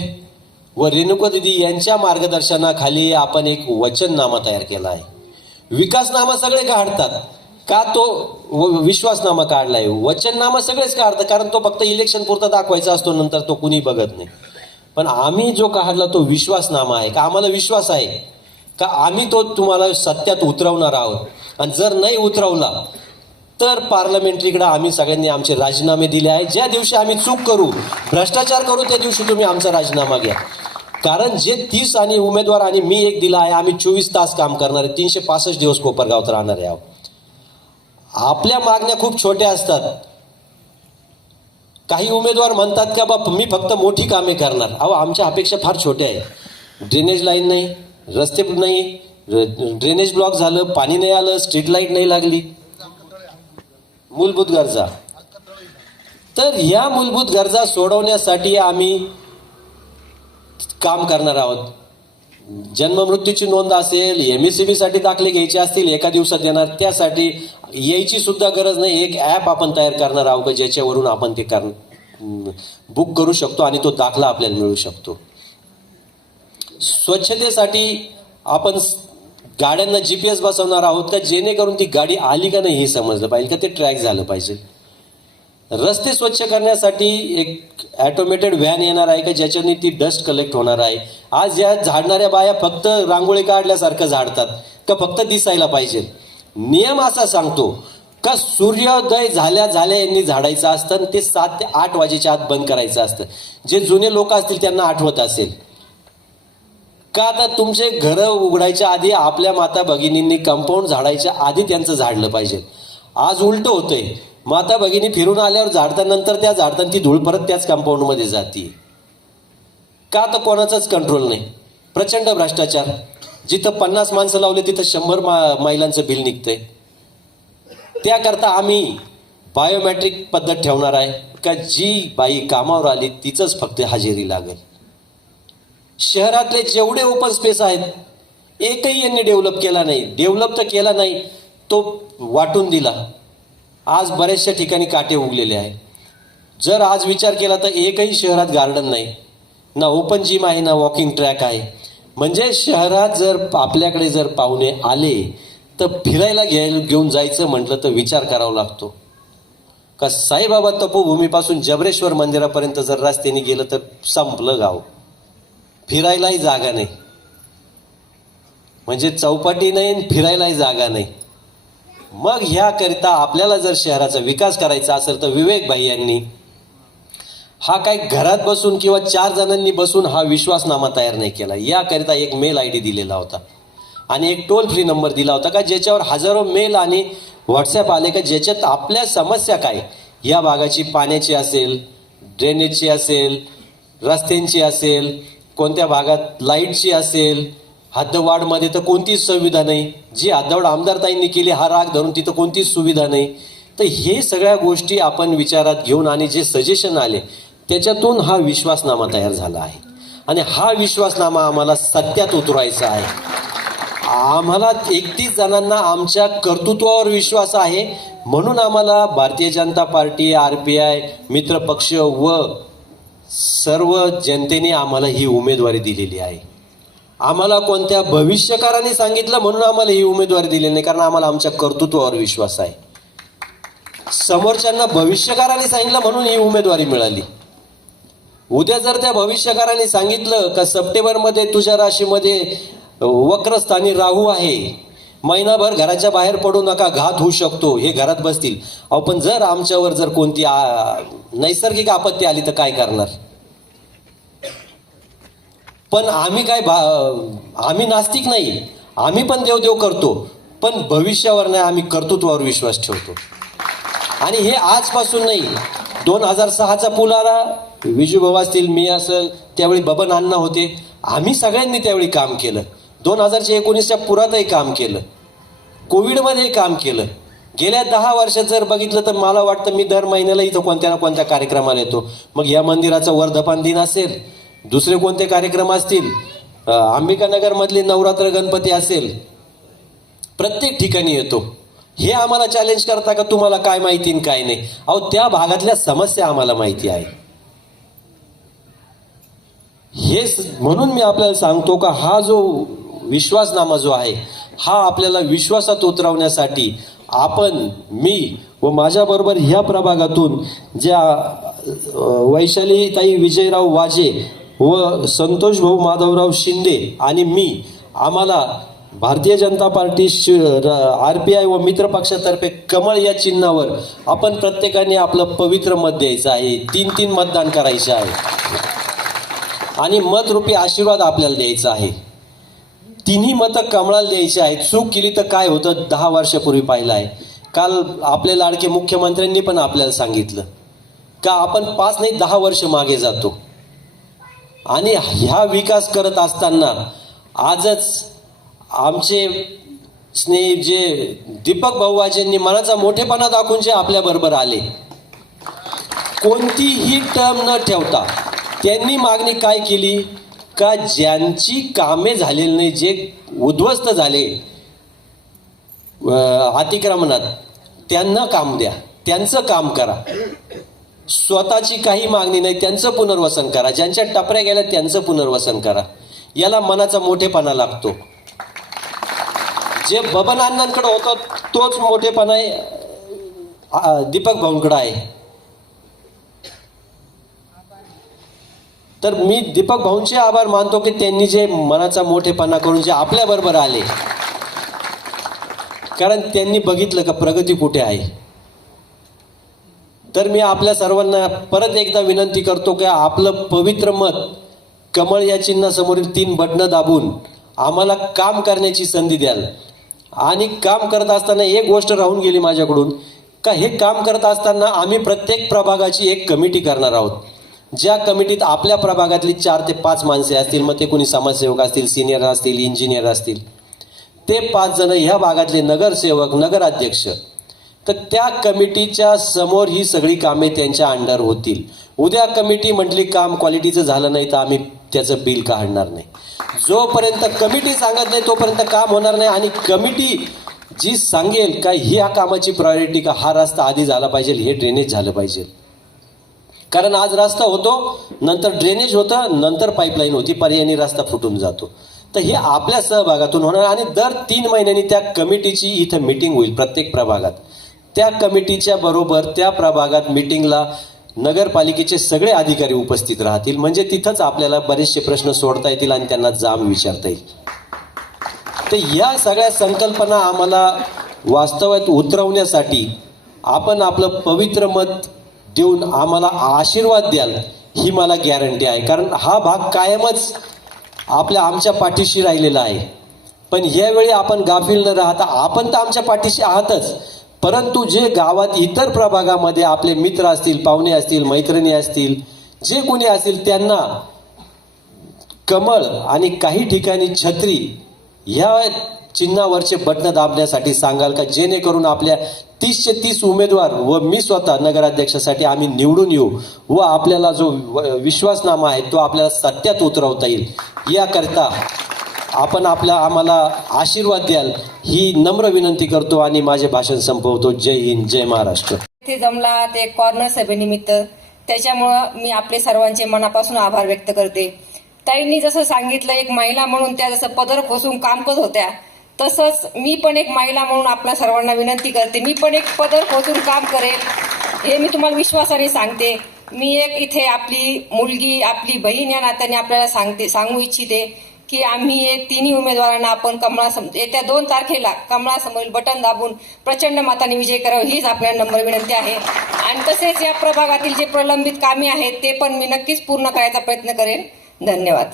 व रेणुका दिदी यांच्या मार्गदर्शनाखाली आपण एक वचननामा तयार केला आहे. विकासनामा सगळे काढतात का, तो विश्वासनामा काढलाय. वचननामा सगळेच काढतात कारण तो फक्त इलेक्शन पुरता दाखवायचा असतो, नंतर तो कुणी बघत नाही. पण आम्ही जो काढला तो विश्वासनामा आहे का आम्हाला विश्वास आहे का आम्ही तो तुम्हाला सत्यात उतरवणार आहोत. आणि जर नाही उतरवला तर पार्लमेंटरीकडे आम्ही सगळ्यांनी आमचे राजीनामे दिले आहेत. ज्या दिवशी आम्ही चूक करू, भ्रष्टाचार करू, त्या दिवशी तुम्ही आमचा राजीनामा घ्या. कारण जे 30 आणि उमेदवार आणि मी एक दिला आहे, आम्ही 24 तास काम करणार आहे, 365 दिवस कोपरगावात राहणार आहे. आपल्या मागण्या खूप छोट्या असतात. काही उमेदवार म्हणतात का बाप मी फक्त मोठी कामे करणार. अहो आमच्या अपेक्षा फार छोट्या आहेत. ड्रेनेज लाईन नाही, रस्ते नाही, ड्रेनेज ब्लॉक झालं, पाणी नाही आलं, स्ट्रीट लाईट नाही लागली, मूलभूत गरजा. तर या मूलभूत गरजा सोडवण्यासाठी आम्ही काम करणार आहोत. जन्ममृत्यूची नोंद असेल, MSCB साठी दाखले घ्यायचे असतील, एका दिवसात येणार. त्यासाठी यायची सुद्धा गरज नाही. एक ॲप आपण तयार करणार आहोत ज्याच्यावरून आपण ते बुक करू शकतो आणि तो दाखला आपल्याला मिळू शकतो. स्वच्छतेसाठी आपण गाड्यांना GPS बसवणार आहोत का जेणेकरून ती गाडी आली का नाही हे समजलं पाहिजे, का ते ट्रॅक झालं पाहिजे. रस्ते स्वच्छ करण्यासाठी एक ऑटोमेटेड व्हॅन येणार आहे का ज्याच्याने ती डस्ट कलेक्ट होणार आहे. आज या झाडणाऱ्या बाया फक्त रांगोळी काढल्यासारखं झाडतात का फक्त दिसायला पाहिजे. नियम असा सांगतो का सूर्योदय झाल्या झाल्या यांनी झाडायचं असतं, ते 7 ते 8 वाजेच्या आत बंद करायचं असतं. जे जुने लोक असतील त्यांना आठवत असेल का आता तुमचे घरं उघडायच्या आधी आपल्या माता भगिनींनी कंपाऊंड झाडायच्या आधी त्यांचं झाडलं पाहिजे. आज उलट होतंय, माता भगिनी फिरून आल्यावर झाडतानंतर त्या झाडताना ती धूळ परत त्याच कंपाऊंडमध्ये जाते का, तर कोणाचाच कंट्रोल नाही. प्रचंड भ्रष्टाचार. जिथं 50 माणसं लावले तिथं 100 महिलांचं बिल निघतंय. त्याकरता आम्ही बायोमेट्रिक पद्धत ठेवणार आहे का जी बाई कामावर आली तिचंच फक्त हजेरी लागेल. शहरातले जेवढे ओपन स्पेस आहेत एकही यांनी डेव्हलप केला नाही. डेव्हलप तर केला नाही, तो वाटून दिला. आज बऱ्याचशा ठिकाणी काटे उगलेले आहे. जर आज विचार केला तर एकही शहरात गार्डन नाही, ना ओपन जिम आहे, ना वॉकिंग ट्रॅक आहे. म्हणजे शहरात जर आपल्याकडे जर पाहुणे आले तर फिरायला घेऊन जायचं म्हटलं तर विचार करावा लागतो का साईबाबा तपोभूमीपासून जबरेश्वर मंदिरापर्यंत जर रस्त्याने गेलं तर संपलं गाव, फिरायलाही जागा नाही. म्हणजे चौपाटी नाही, फिरायलाही जागा नाही. मग ह्याकरिता आपल्याला जर शहराचा विकास करायचा असेल तर विवेक भाई यांनी हा काही घरात बसून किंवा 4 जणांनी बसून हा विश्वासनामा तयार नाही केला. याकरिता एक मेल ID दिलेला होता आणि एक टोल फ्री नंबर दिला होता का ज्याच्यावर हजारो मेल आणि व्हॉट्सॲप आले का ज्याच्यात आपल्या समस्या काय, या भागाची पाण्याची असेल, ड्रेनेजची असेल, रस्त्यांची असेल, कोणत्या भागात लाईटची असेल, हद्दवाढमध्ये तर कोणतीच सुविधा नाही, जी हद्दवाढ आमदारताईंनी केली हा राग धरून तिथं कोणतीच सुविधा नाही. तर हे सगळ्या गोष्टी आपण विचारात घेऊन आणि जे सजेशन आले त्याच्यातून हा विश्वासनामा तयार झाला आहे. आणि हा विश्वासनामा आम्हाला सत्यात उतरवायचा आहे. आम्हाला 31 जणांना आमच्या कर्तृत्वावर विश्वास आहे, म्हणून आम्हाला भारतीय जनता पार्टी, RPI, मित्रपक्ष व सर्व जनतेने आम्हाला ही उमेदवारी दिलेली आहे. आम्हाला कोणत्या भविष्यकाराने सांगितलं म्हणून आम्हाला ही उमेदवारी दिली नाही, कारण आम्हाला आमच्या कर्तृत्वावर विश्वास आहे. समोरच्यांना भविष्यकाराने सांगितलं म्हणून ही उमेदवारी मिळाली. उद्या जर त्या भविष्यकाराने सांगितलं का सप्टेंबरमध्ये तुझ्या राशीमध्ये वक्रस्थानी राहू आहे, महिनाभर घराच्या बाहेर पडू नका, घात होऊ शकतो, हे घरात बसतील. अहो पण जर आमच्यावर जर कोणती नैसर्गिक आपत्ती आली तर काय करणार? पण आम्ही काय आम्ही नास्तिक नाही, आम्ही पण देव करतो, पण भविष्यावर नाही, आम्ही कर्तृत्वावर विश्वास ठेवतो. आणि हे आजपासून नाही, 2006चा पूल आला, विजूभाऊ असतील, मी असं, त्यावेळी बबन अण्णा होते, आम्ही सगळ्यांनी त्यावेळी काम केलं. 2019च्या पुरातही काम केलं, कोविडमध्येही काम केलं. गेल्या 10 वर्षात जर बघितलं तर मला वाटतं मी दर महिन्याला इथं कोणत्या ना कोणत्या कार्यक्रमाला येतो. मग या मंदिराचा वर्धापन दिन असेल, दुसरे कोणते कार्यक्रम असतील, अंबिकानगरमधली नवरात्र गणपती असेल, प्रत्येक ठिकाणी येतो. हे आम्हाला चॅलेंज करता का तुम्हाला काय माहिती आणि काय नाही? अहो त्या भागातल्या समस्या आम्हाला माहिती आहे. हे म्हणून मी आपल्याला सांगतो का हा जो विश्वासनामा जो आहे हा आपल्याला विश्वासात उतरवण्यासाठी आपण, मी व माझ्याबरोबर ह्या प्रभागातून ज्या वैशालीताई विजयराव वाजे व संतोष भाऊ माधवराव शिंदे आणि मी, आम्हाला भारतीय जनता पार्टी, RPI व मित्र पक्षातर्फे कमळ या चिन्हावर आपण प्रत्येकाने आपलं पवित्र मत द्यायचं आहे. 3 मतदान करायचे आहे आणि मतरूपी आशीर्वाद आपल्याला द्यायचा आहे. 3ही मतं कमळाला द्यायची आहेत. चूक केली तर काय होतं 10 वर्षापूर्वी पाहिलं आहे. काल आपले लाडके मुख्यमंत्र्यांनी पण आपल्याला सांगितलं का आपण 5 नाही 10 वर्ष मागे जातो. आणि ह्या विकास करत असताना आजच आमचे स्नेही जे दीपक भाऊ वाजेंनी मनाचा मोठेपणा दाखवून जे आपल्याबरोबर आले, कोणतीही टर्म न ठेवता त्यांनी मागणी काय केली का ज्यांची कामे झालेली नाही, जे उद्ध्वस्त झाले अतिक्रमणात, त्यांना काम द्या, त्यांचं काम करा. स्वतःची काही मागणी नाही, त्यांचं पुनर्वसन करा. ज्यांच्या टपऱ्या गेल्या त्यांचं पुनर्वसन करा. याला मनाचा मोठेपणा लागतो. जे बबन अण्णांकडे होतं तोच मोठेपणा दीपक भाऊंकडे आहे. तर मी दीपक भाऊंचे आभार मानतो की त्यांनी जे मनाचा मोठेपणा करून जे आपल्या बरोबर आले, कारण त्यांनी बघितलं का प्रगती कुठे आहे. तर मी आपल्या सर्वांना परत एकदा विनंती करतो की आपलं पवित्र मत कमळ या चिन्हासमोरील 3 बटणं दाबून आम्हाला काम करण्याची संधी द्याल. आणि काम करत असताना एक गोष्ट राहून गेली माझ्याकडून का हे काम करत असताना आम्ही प्रत्येक प्रभागाची एक कमिटी करणार आहोत. ज्या कमिटीत आपल्या प्रभागातली 4 ते 5 माणसे असतील, मग ते कोणी समाजसेवक असतील, सिनियर असतील, इंजिनियर असतील, ते 5 जण ह्या भागातले नगरसेवक, नगराध्यक्ष, तर त्या कमिटीच्या समोर ही सगळी कामे त्यांच्या अंडर होतील. उद्या कमिटी म्हटली काम क्वालिटीचं झालं नाही तर आम्ही त्याचं बिल काढणार नाही. जोपर्यंत कमिटी सांगत नाही तोपर्यंत काम होणार नाही. आणि कमिटी जी सांगेल का ह्या कामाची प्रायोरिटी, का हा रस्ता आधी झाला पाहिजे, हे ड्रेनेज झालं पाहिजे, कारण आज रस्ता होतो, नंतर ड्रेनेज होतं, नंतर पाईपलाईन होती, पर्यायी रस्ता फुटून जातो. तर हे आपल्या सहभागातून होणार. आणि दर 3 महिन्यांनी त्या कमिटीची इथं मीटिंग होईल प्रत्येक प्रभागात. त्या कमिटीच्या बरोबर त्या प्रभागात मीटिंगला नगरपालिकेचे सगळे अधिकारी उपस्थित राहतील. म्हणजे तिथंच आपल्याला बरेचसे प्रश्न सोडता येतील आणि त्यांना जाब विचारता येईल. तर या सगळ्या संकल्पना आम्हाला वास्तवात उतरवण्यासाठी आपण आपलं पवित्र मत देऊन आम्हाला आशीर्वाद द्याल ही मला गॅरंटी आहे. कारण हा भाग कायमच आमच्या पाठीशी राहिलेला आहे. पण यावेळी आपण गाफील न राहता, आपण तर आमच्या पाठीशी आहातच, परंतु जे गावात इतर प्रभागामध्ये आपले मित्र असतील, पाहुणे असतील, मैत्रिणी असतील, जे कोणी असतील, त्यांना कमळ आणि काही ठिकाणी छत्री ह्या चिन्हावरचे बटन दाबण्यासाठी सांगाल का, जेणेकरून आपल्या 30चे 30 उमेदवार व मी स्वतः नगराध्यक्षासाठी आम्ही निवडून येऊ व आपल्याला जो विश्वासनामा आहे तो आपल्याला सत्यात उतरवता येईल. याकरता आपण आम्हाला आशीर्वाद द्याल ही नम्र विनंती करतो आणि माझे भाषण संपवतो. जय हिंद, जय महाराष्ट्र. इथे जमला ते कॉर्नर सभेनिमित्त, त्याच्यामुळं मी आपले सर्वांचे मनापासून आभार व्यक्त करते. ताईंनी जसं सांगितलं, एक महिला म्हणून त्या जसं पदर खोसून काम करत होत्या, तसंच मी पण एक महिला म्हणून आपल्या सर्वांना विनंती करते, मी पण एक पदर खोसून काम करेल, हे मी तुम्हाला विश्वासाने सांगते. मी एक इथे आपली मुलगी, आपली बहीण या नात्याने आपल्याला सांगू इच्छिते की आम्ही एक 3 उमेदवारांना आपण येत्या 2 तारखेला कमळासमोरील बटन दाबून प्रचंड मताने विजय करावा हीच आपल्याला नम्र विनंती आहे. आणि तसेच या प्रभागातील जे प्रलंबित कामे आहेत ते पण मी नक्कीच पूर्ण करायचा प्रयत्न करेन. धन्यवाद.